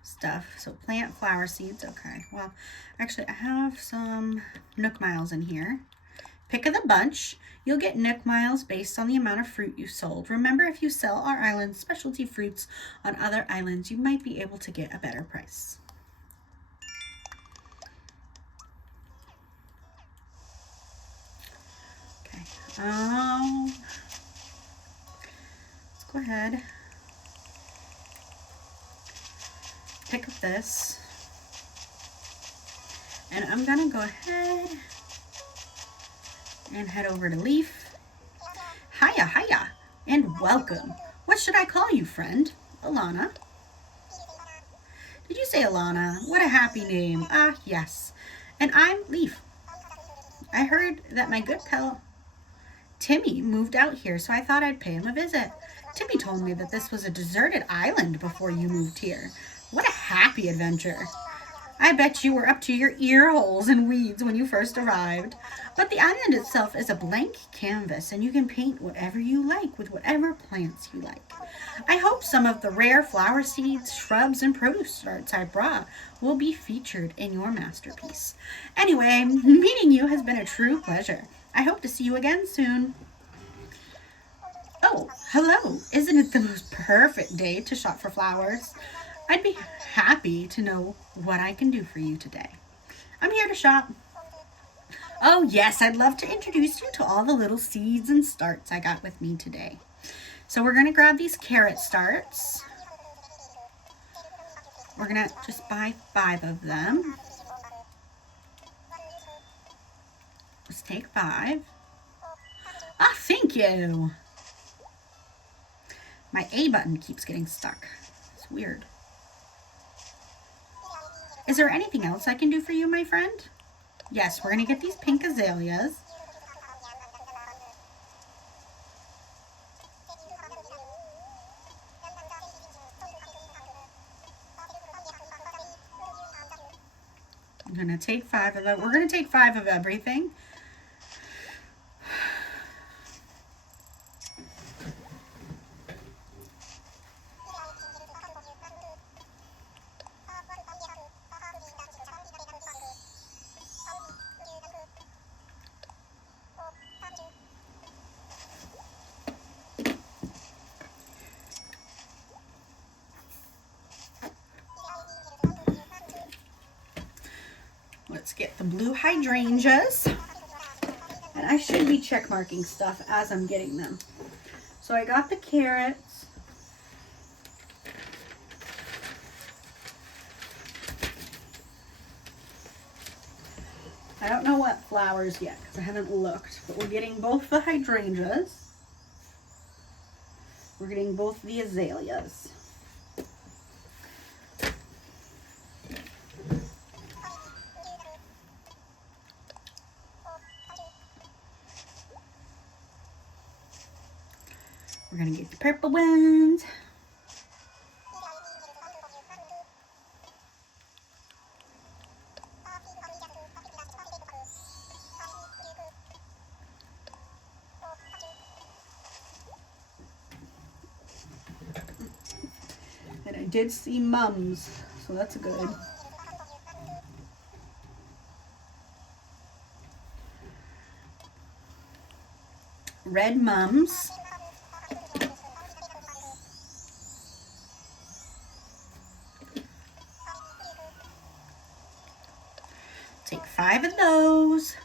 stuff. So plant flower seeds. Okay. Well, actually, I have some Nook Miles in here. Pick of the bunch. You'll get Nook Miles based on the amount of fruit you sold. Remember, if you sell our island's specialty fruits on other islands, you might be able to get a better price. Okay. Let's go ahead. Pick up this. And I'm going to go ahead and head over to Leaf. Hiya, hiya, and welcome. What should I call you, friend? Alana. Did you say Alana? What a happy name. Ah, yes. And I'm Leaf. I heard that my good pal Timmy moved out here, so I thought I'd pay him a visit. Timmy told me that this was a deserted island before you moved here. What a happy adventure. I bet you were up to your ear holes in weeds when you first arrived. But the island itself is a blank canvas, and you can paint whatever you like with whatever plants you like. I hope some of the rare flower seeds, shrubs, and produce starts I brought will be featured in your masterpiece. Anyway, meeting you has been a true pleasure. I hope to see you again soon. Oh, hello. Isn't it the most perfect day to shop for flowers? I'd be happy to know what I can do for you today. I'm here to shop. Oh, yes, I'd love to introduce you to all the little seeds and starts I got with me today. So we're going to grab these carrot starts. We're going to just buy 5 of them. Let's take 5. Ah, thank you. My A button keeps getting stuck. It's weird. Is there anything else I can do for you, my friend? Yes, we're going to get these pink azaleas. I'm going to take 5 of them. We're going to take 5 of everything. Let's get the blue hydrangeas. And I should be check marking stuff as I'm getting them. So I got the carrots. I don't know what flowers yet because I haven't looked, but we're getting both the hydrangeas. We're getting both the azaleas. We're gonna get the purple ones. And I did see mums, so that's good. Red mums. Take 5 of those.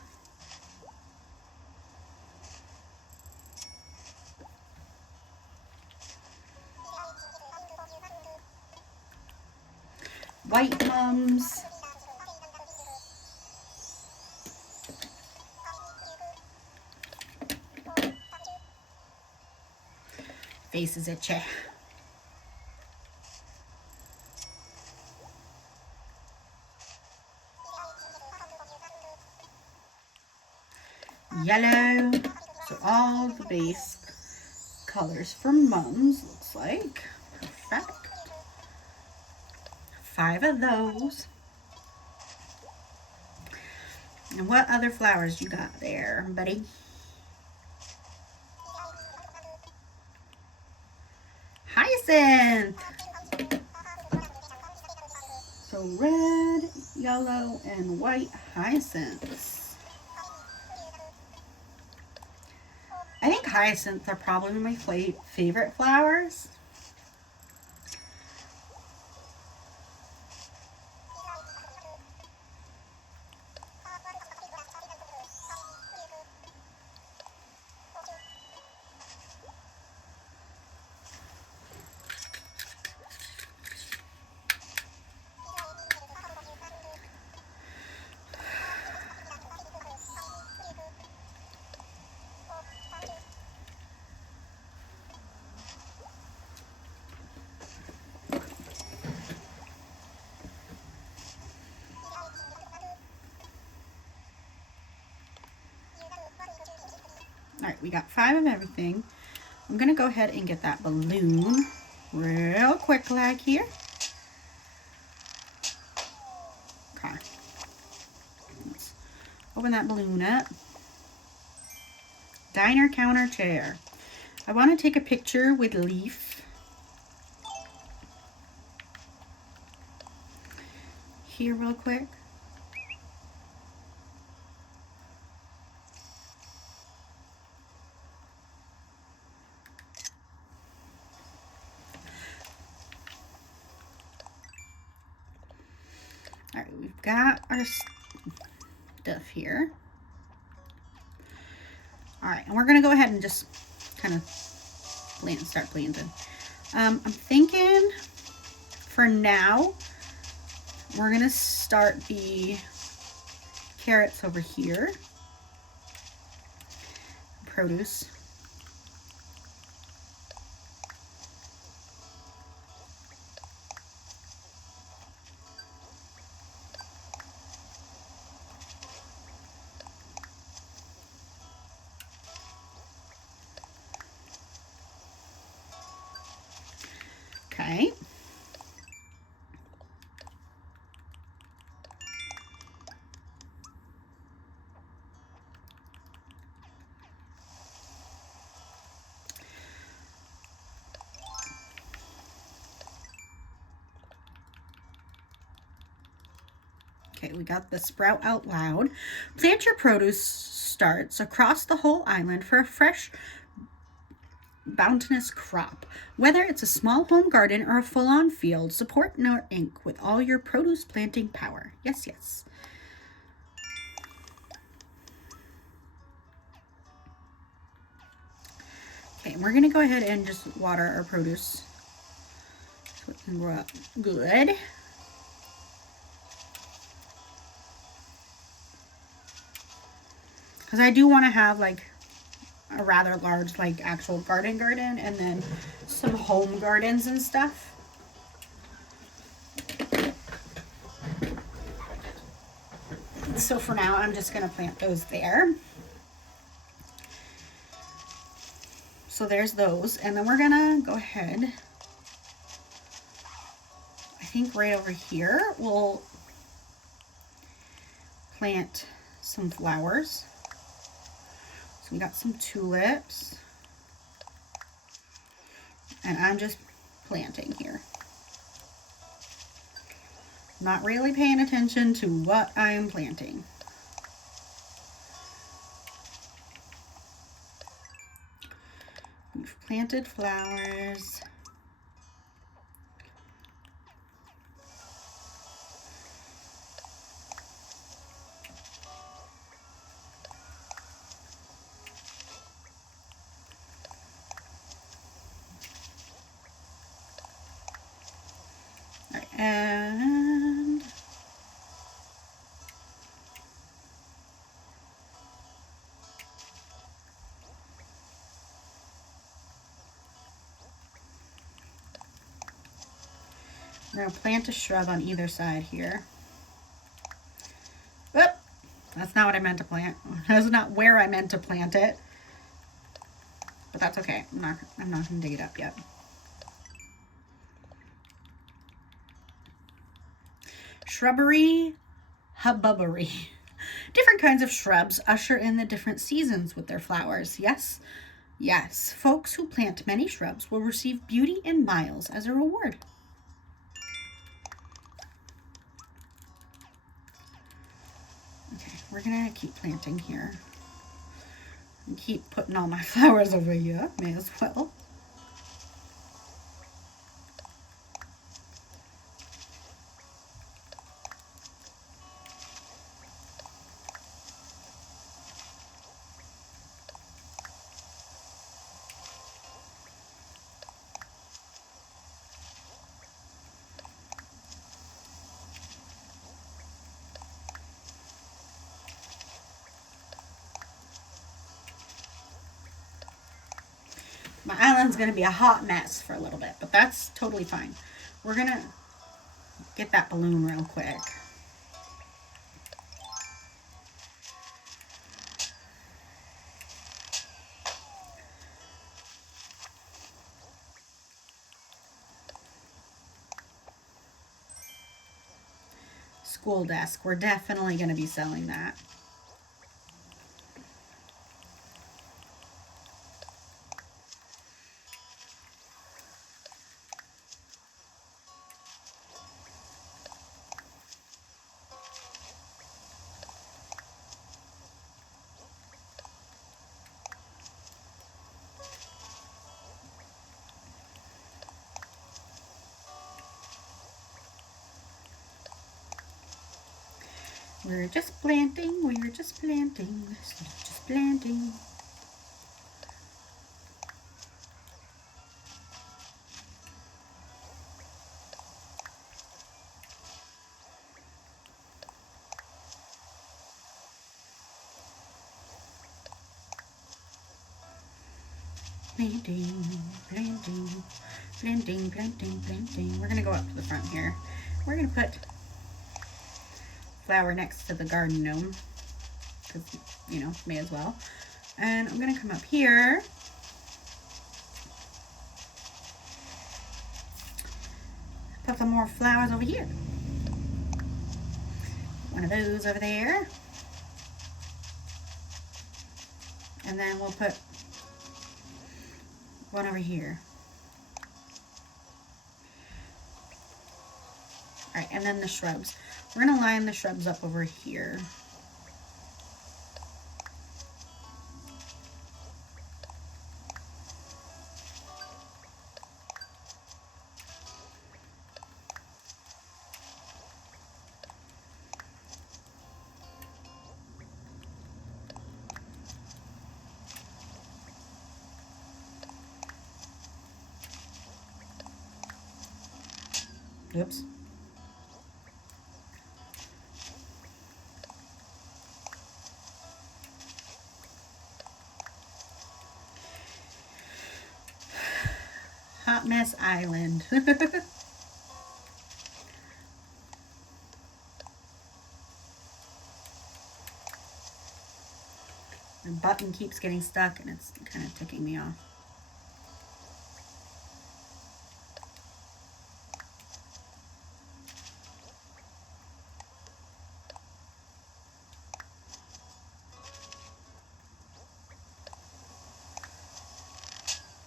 White mums. Faces itchy. Yellow. So all the base colors for mums, looks like. Perfect. 5 of those. And what other flowers you got there, buddy? Hyacinth. So red, yellow, and white hyacinths. I think hyacinths are probably my favorite flowers. All right, we got 5 of everything. I'm gonna go ahead and get that balloon real quick like here. Okay. Let's open that balloon up. Diner counter chair. I want to take a picture with Leaf. Here real quick. All right, we've got our stuff here. All right, and we're gonna go ahead and just kind of start planting. I'm thinking for now, we're gonna start the carrots over here. Produce. Okay. Okay, we got the sprout out loud. Plant your produce starts across the whole island for a fresh, bounteous crop. Whether it's a small home garden or a full-on field, support Noor Inc. with all your produce planting power. Yes, yes. Okay, we're gonna go ahead and just water our produce so it can grow up good. Because I do want to have like a rather large like actual garden and then some home gardens and stuff. So for now, I'm just going to plant those there. So there's those. And then we're going to go ahead. I think right over here, we'll plant some flowers. So we got some tulips. And I'm just planting here. Not really paying attention to what I'm planting. We've planted flowers. All right, and we're going to plant a shrub on either side here. Oop, that's not what I meant to plant. That's not where I meant to plant it. But that's okay. I'm not going to dig it up yet. Shrubbery hubbubbery. Different kinds of shrubs usher in the different seasons with their flowers. Yes, yes. Folks who plant many shrubs will receive beauty and miles as a reward. Okay, we're gonna keep planting here. And keep putting all my flowers over here. May as well. My island's going to be a hot mess for a little bit, but that's totally fine. We're going to get that balloon real quick. School desk. We're definitely going to be selling that. We're just planting, we're just planting, just planting. Planting, planting, planting, planting, planting. We're gonna go up to the front here. We're gonna put flower next to the garden gnome, because, you know, may as well. And I'm gonna come up here. Put some more flowers over here. One of those over there. And then we'll put one over here. All right, and then the shrubs. We're gonna line the shrubs up over here. Oops. Hot Mess Island. The button keeps getting stuck and it's kind of ticking me off.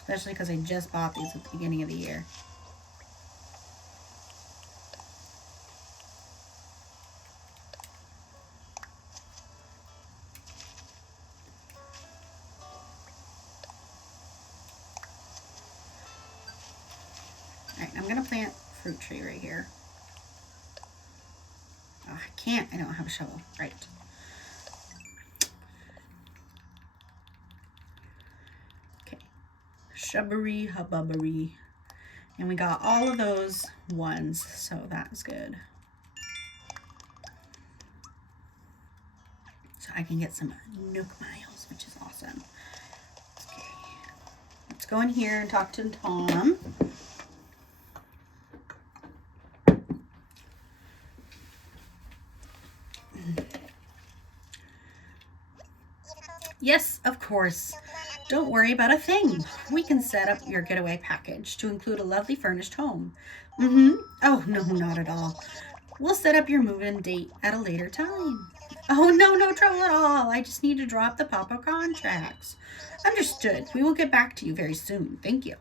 Especially because I just bought these at the beginning of the year. Alright, I'm going to plant a fruit tree right here. Oh, I can't. I don't have a shovel. Right. Okay. Shrubbery, hububbery. And we got all of those ones, so that's good. So I can get some Nook miles, which is awesome. Okay. Let's go in here and talk to Tom. Yes, of course. Don't worry about a thing. We can set up your getaway package to include a lovely furnished home. Oh, no, not at all. We'll set up your move-in date at a later time. Oh, no trouble at all. I just need to drop the pop-up contracts. Understood. We will get back to you very soon. Thank you.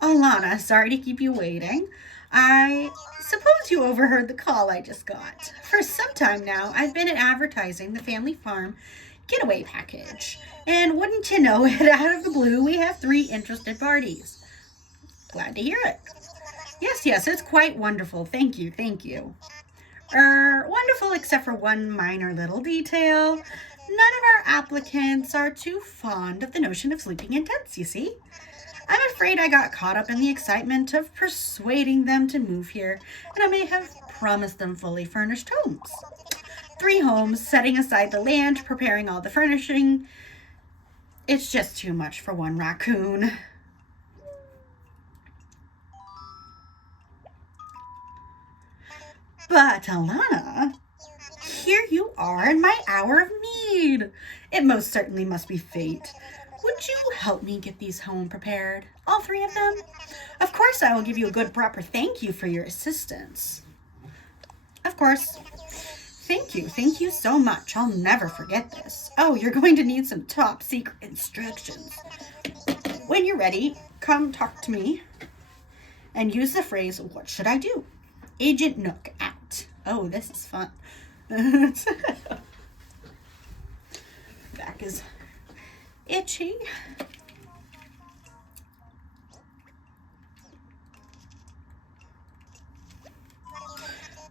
Oh, Lana, sorry to keep you waiting. I suppose you overheard the call I just got. For some time now, I've been advertising the family farm getaway package. And wouldn't you know it, out of the blue, we have 3 interested parties. Glad to hear it. Yes, it's quite wonderful. Thank you. Wonderful except for one minor little detail. None of our applicants are too fond of the notion of sleeping in tents, you see. I'm afraid I got caught up in the excitement of persuading them to move here, and I may have promised them fully furnished homes. 3 homes, setting aside the land, preparing all the furnishing. It's just too much for one raccoon. But, Alana, here you are in my hour of need. It most certainly must be fate. Would you help me get these home prepared? All 3 of them? Of course I will give you a good proper thank you for your assistance. Of course. Thank you so much. I'll never forget this. Oh, you're going to need some top secret instructions. When you're ready, come talk to me and use the phrase, what should I do? Agent Nook out. Oh, this is fun. Back is itchy.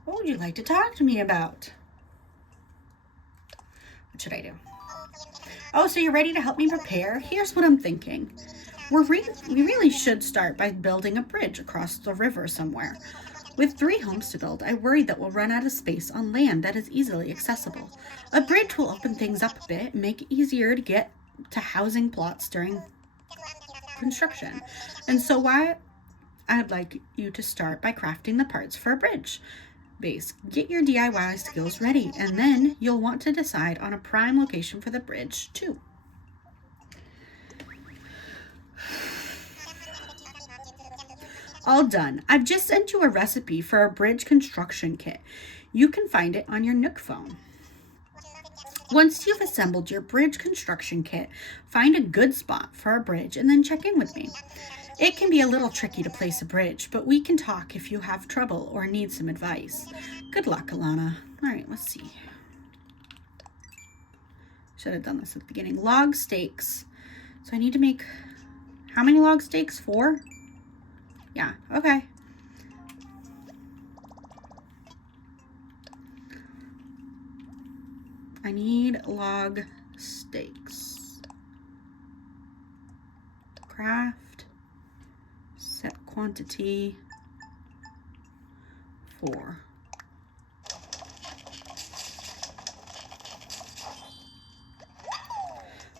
What would you like to talk to me about? What should I do? Oh, so you're ready to help me prepare? Here's what I'm thinking. We really should start by building a bridge across the river somewhere. With 3 homes to build, I worry that we'll run out of space on land that is easily accessible. A bridge will open things up a bit and make it easier to get to housing plots during construction. And so I'd like you to start by crafting the parts for a bridge base. Get your DIY skills ready, and then you'll want to decide on a prime location for the bridge too. All done. I've just sent you a recipe for a bridge construction kit. You can find it on your Nook phone. Once you've assembled your bridge construction kit, find a good spot for a bridge and then check in with me. It can be a little tricky to place a bridge, but we can talk if you have trouble or need some advice. Good luck, Alana. All right, let's see. Should have done this at the beginning. Log stakes. So I need to make, how many log stakes? 4? Yeah, okay. I need log stakes. Craft, set quantity 4.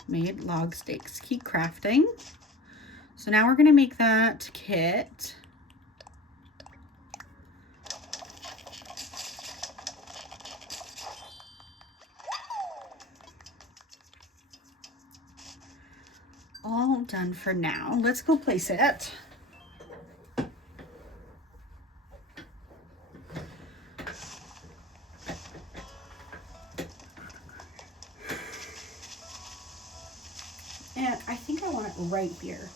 Made log stakes. Keep crafting. So now we're going to make that kit. All done for now. Let's go place it. And I think I want it right here.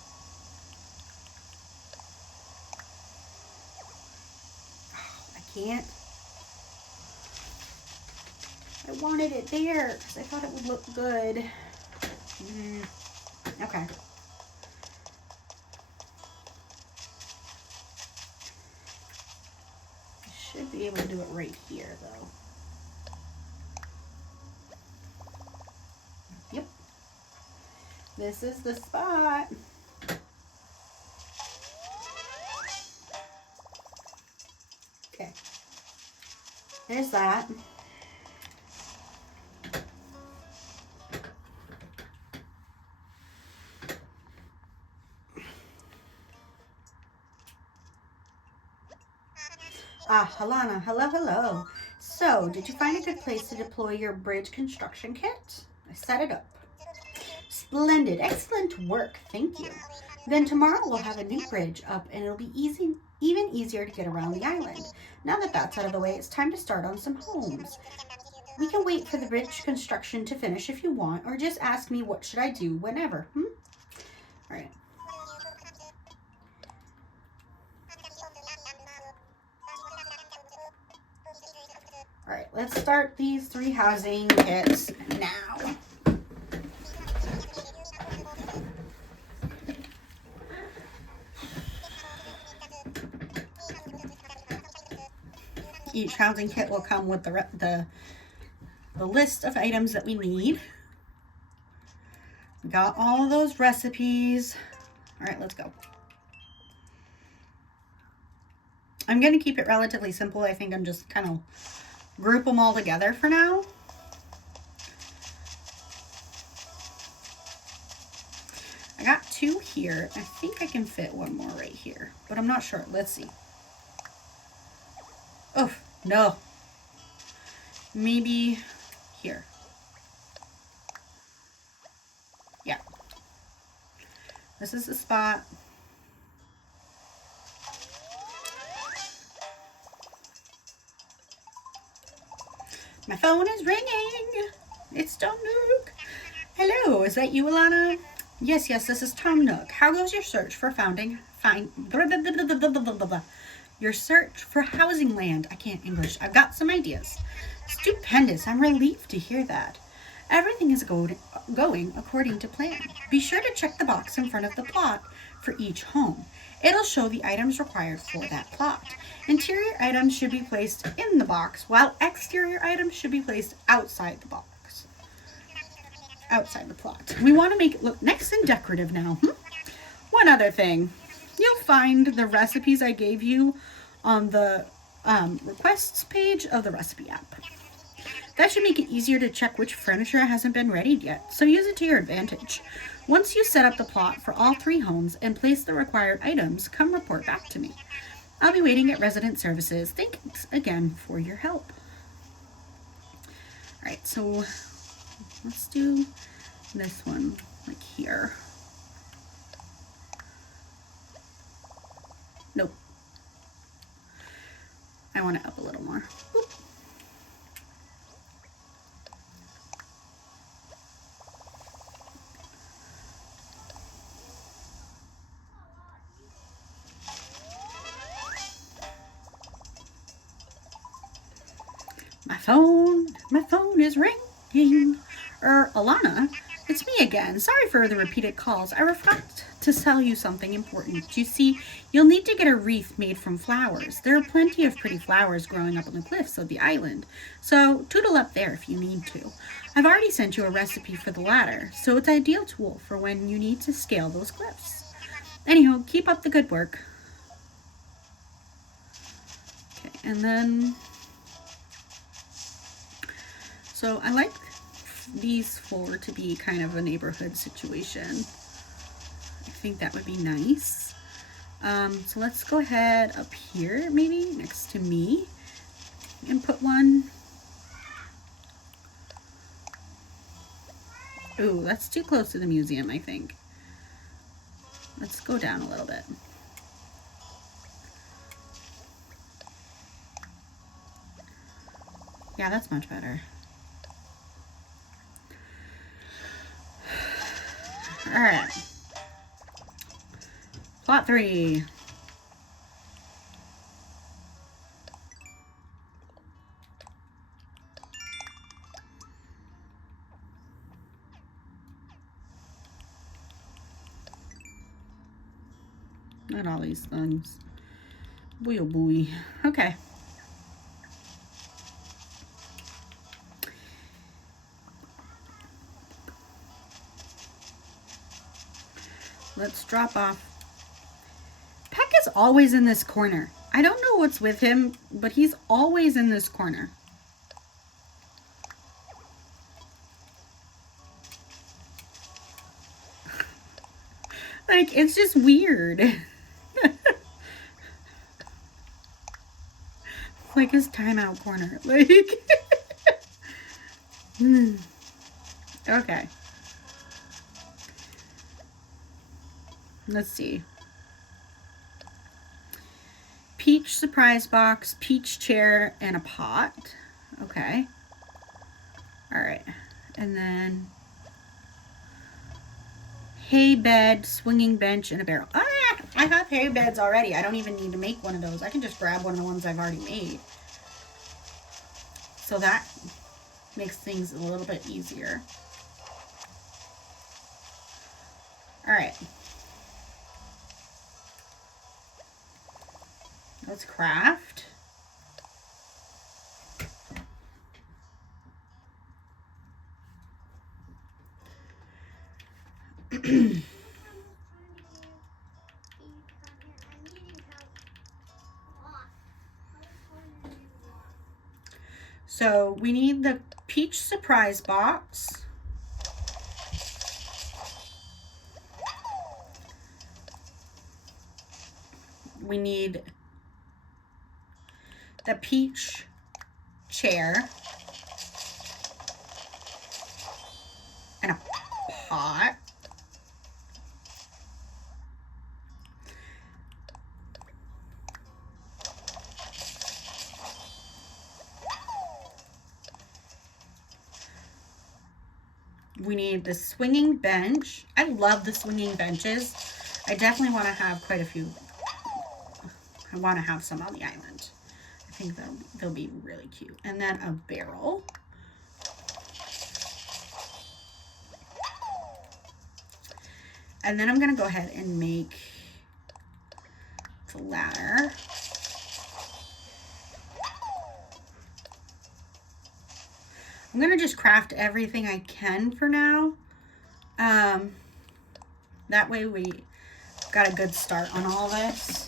Oh, I can't. I wanted it there because I thought it would look good. Okay. I should be able to do it right here, though. Yep. This is the spot. Okay. There's that. Ah, Alana, hello, hello. So, did you find a good place to deploy your bridge construction kit? I set it up. Splendid, excellent work, thank you. Then tomorrow we'll have a new bridge up and it'll be even easier to get around the island. Now that that's out of the way, it's time to start on some homes. We can wait for the bridge construction to finish if you want, or just ask me what should I do whenever, All right. All right, let's start these 3 housing kits now. Each housing kit will come with the list of items that we need. We got all those recipes. All right, let's go. I'm going to keep it relatively simple. I think I'm just kind of group them all together for now. I got 2 here. I think I can fit 1 more right here, but I'm not sure. Let's see. Oh, no. Maybe here. Yeah. This is the spot. My phone is ringing. It's Tom Nook. Hello, is that you, Alana? Yes, this is Tom Nook. How goes your search for your search for housing land? I can't English. I've got some ideas. Stupendous. I'm relieved to hear that. Everything is going according to plan. Be sure to check the box in front of the plot for each home. It'll show the items required for that plot. Interior items should be placed in the box, while exterior items should be placed outside the box. Outside the plot. We want to make it look nice and decorative now. One other thing. You'll find the recipes I gave you on the requests page of the recipe app. That should make it easier to check which furniture hasn't been readied yet, so use it to your advantage. Once you set up the plot for all 3 homes and place the required items, come report back to me. I'll be waiting at resident services. Thanks again for your help. All right, so let's do this one like here. Nope. I want it up a little more. Boop. My phone is ringing. Alana, it's me again. Sorry for the repeated calls. I forgot to tell you something important. You see, you'll need to get a wreath made from flowers. There are plenty of pretty flowers growing up on the cliffs of the island, so toodle up there if you need to. I've already sent you a recipe for the ladder, so it's an ideal tool for when you need to scale those cliffs. Anyhow, keep up the good work. And then, so I like these 4 to be kind of a neighborhood situation. I think that would be nice. So let's go ahead up here, maybe next to me, and put one. Ooh, that's too close to the museum, I think. Let's go down a little bit. Yeah, that's much better. All right. Plot 3. Not all these things. Boy, oh boy. Okay. Let's drop off. Peck is always in this corner. I don't know what's with him, but he's always in this corner. Like, it's just weird. Like his timeout corner. Like, okay. Let's see. Peach surprise box, peach chair, and a pot. Okay. All right. And then hay bed, swinging bench, and a barrel. Ah, I have hay beds already. I don't even need to make one of those. I can just grab one of the ones I've already made. So that makes things a little bit easier. All right. Let's craft. So we need the peach surprise box. We need the peach chair and a pot. We need the swinging bench. I love the swinging benches. I definitely want to have quite a few. I want to have some on the island. I think they'll be really cute. And then a barrel. And then I'm going to go ahead and make the ladder. I'm going to just craft everything I can for now. That way we got a good start on all this.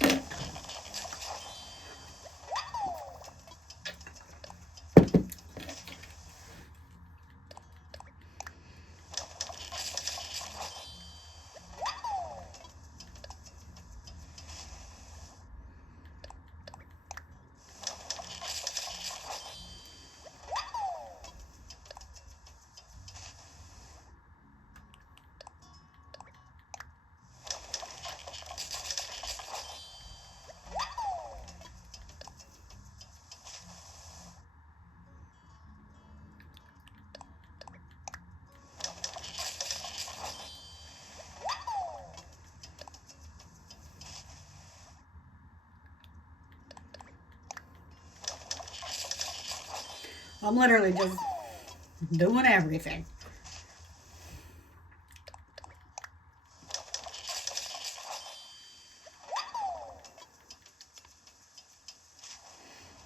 I'm literally just doing everything.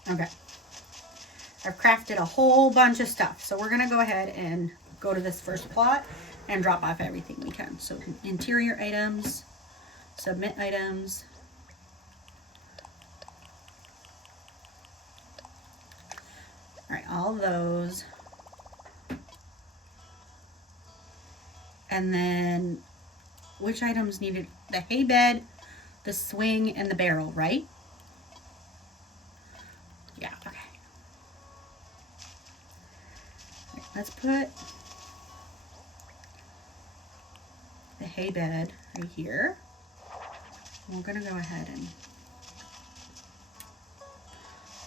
Okay. I've crafted a whole bunch of stuff. So we're going to go ahead and go to this first plot and drop off everything we can. So interior items, submit items. All right, all those. And then which items needed? The hay bed, the swing, and the barrel, right? Yeah, okay. All right, let's put the hay bed right here. We're gonna go ahead and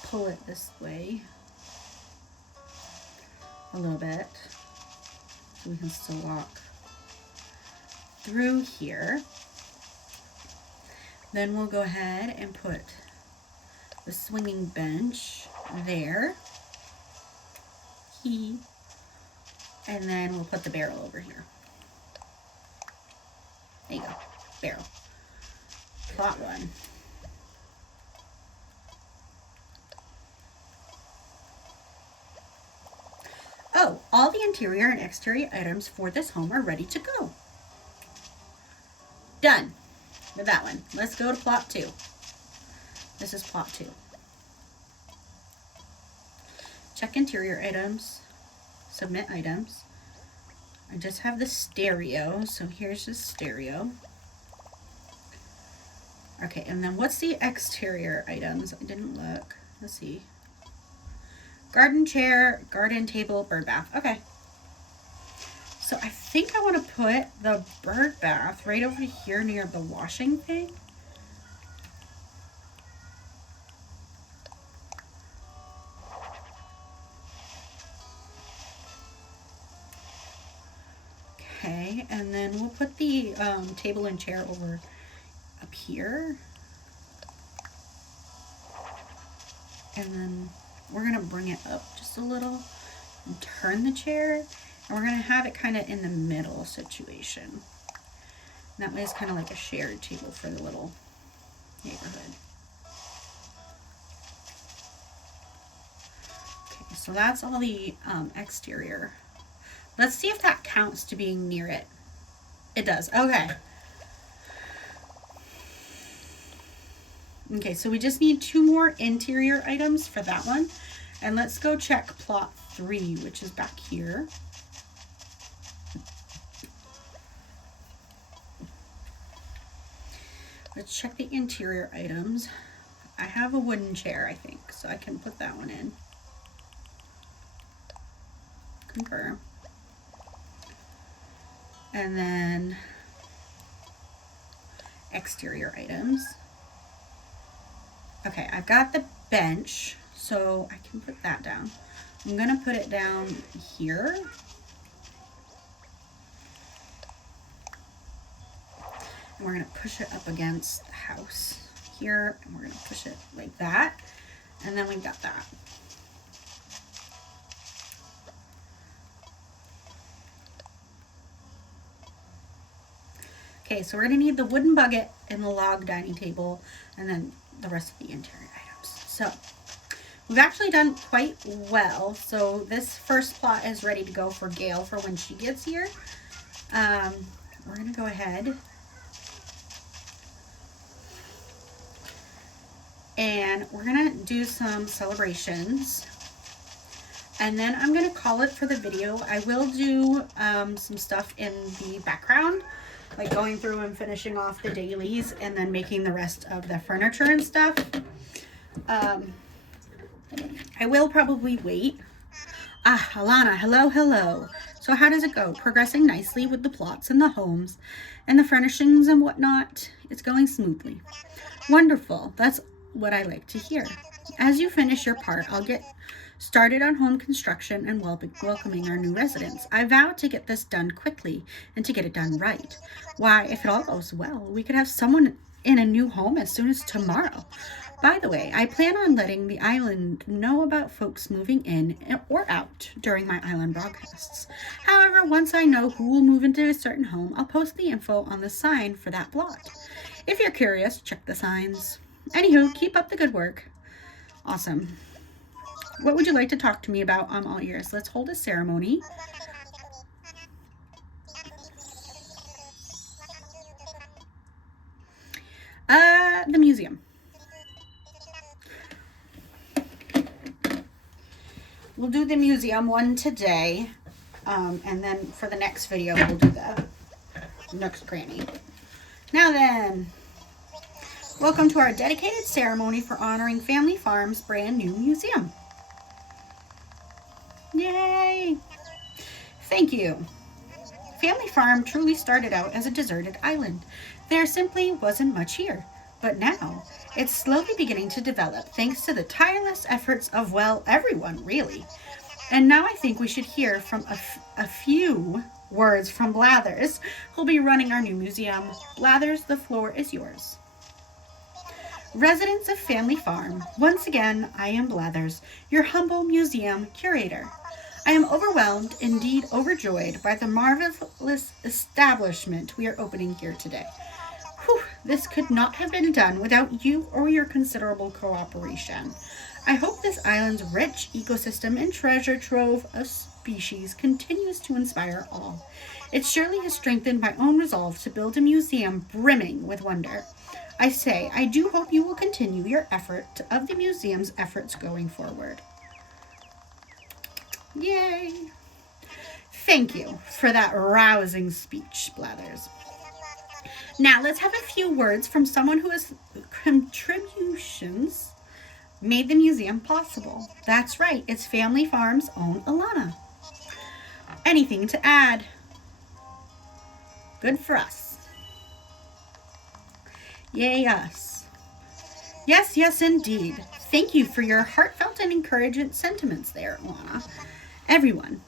pull it this way a little bit so we can still walk through here. Then we'll go ahead and put the swinging bench there. And then we'll put the barrel over here. There you go, barrel. Plot one. Oh, all the interior and exterior items for this home are ready to go. Done with that one. Let's go to plot two. This is plot two. Check interior items. Submit items. I just have the stereo, so here's the stereo. Okay, and then what's the exterior items? I didn't look. Let's see. Garden chair, garden table, bird bath. Okay. So I think I want to put the bird bath right over here near the washing thing. Okay, and then we'll put the table and chair over up here. And then we're gonna bring it up just a little and turn the chair, and we're gonna have it kind of in the middle situation. And that way it's kind of like a shared table for the little neighborhood. Okay, so that's all the exterior. Let's see if that counts to being near it. It does, okay. Okay, so we just need 2 more interior items for that one. And let's go check plot 3, which is back here. Let's check the interior items. I have a wooden chair, I think, so I can put that one in. Confirm. And then exterior items. Okay, I've got the bench, so I can put that down. I'm gonna put it down here. And we're gonna push it up against the house here, and we're gonna push it like that. And then we've got that. Okay, so we're gonna need the wooden bucket and the log dining table, and then the rest of the interior items. So we've actually done quite well. So this first plot is ready to go for Gail for when she gets here. We're gonna go ahead and we're gonna do some celebrations, and then I'm gonna call it for the video. I will do some stuff in the background, like going through and finishing off the dailies and then making the rest of the furniture and stuff. I will probably wait. Ah, Alana, hello. So how does it go? Progressing nicely with the plots and the homes and the furnishings and whatnot. It's going smoothly. Wonderful. That's what I like to hear. As you finish your part, I'll get started on home construction and welcoming our new residents. I vow to get this done quickly and to get it done right. Why, if it all goes well, we could have someone in a new home as soon as tomorrow. By the way, I plan on letting the island know about folks moving in or out during my island broadcasts. However, once I know who will move into a certain home, I'll post the info on the sign for that block. If you're curious, check the signs. Anywho, keep up the good work. Awesome. What would you like to talk to me about? I'm all ears. Let's hold a ceremony. The museum. We'll do the museum one today, and then for the next video, we'll do the Nook's Cranny. Now then, welcome to our dedicated ceremony for honoring Family Farm's brand new museum. Yay! Thank you. Family Farm truly started out as a deserted island. There simply wasn't much here, but now it's slowly beginning to develop thanks to the tireless efforts of, well, everyone really. And now I think we should hear from a few words from Blathers, who'll be running our new museum. Blathers, the floor is yours. Residents of Family Farm, once again, I am Blathers, your humble museum curator. I am overwhelmed, indeed overjoyed, by the marvelous establishment we are opening here today. Whew, this could not have been done without you or your considerable cooperation. I hope this island's rich ecosystem and treasure trove of species continues to inspire all. It surely has strengthened my own resolve to build a museum brimming with wonder. I do hope you will continue your effort of the museum's efforts going forward. Yay! Thank you for that rousing speech, Blathers. Now let's have a few words from someone who has contributions made the museum possible. That's right, it's Family Farm's own Alana. Anything to add? Good for us. Yay us. Yes, yes indeed. Thank you for your heartfelt and encouraging sentiments there, Alana. Everyone,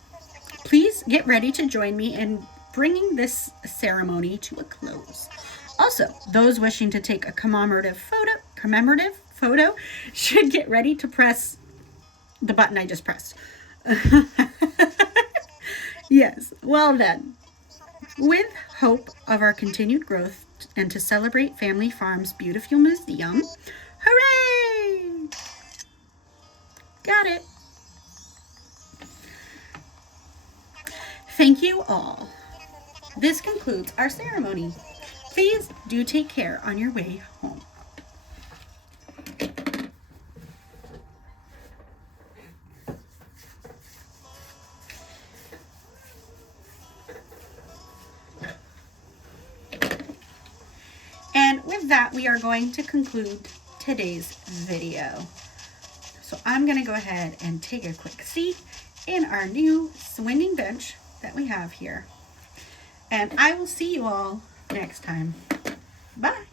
please get ready to join me in bringing this ceremony to a close. Also, those wishing to take a commemorative photo should get ready to press the button I just pressed. Yes, well then. With hope of our continued growth and to celebrate Family Farm's beautiful museum, hooray! Got it. Thank you all. This concludes our ceremony. Please do take care on your way home. And with that, we are going to conclude today's video. So I'm going to go ahead and take a quick seat in our new swinging bench that we have here. And I will see you all next time. Bye.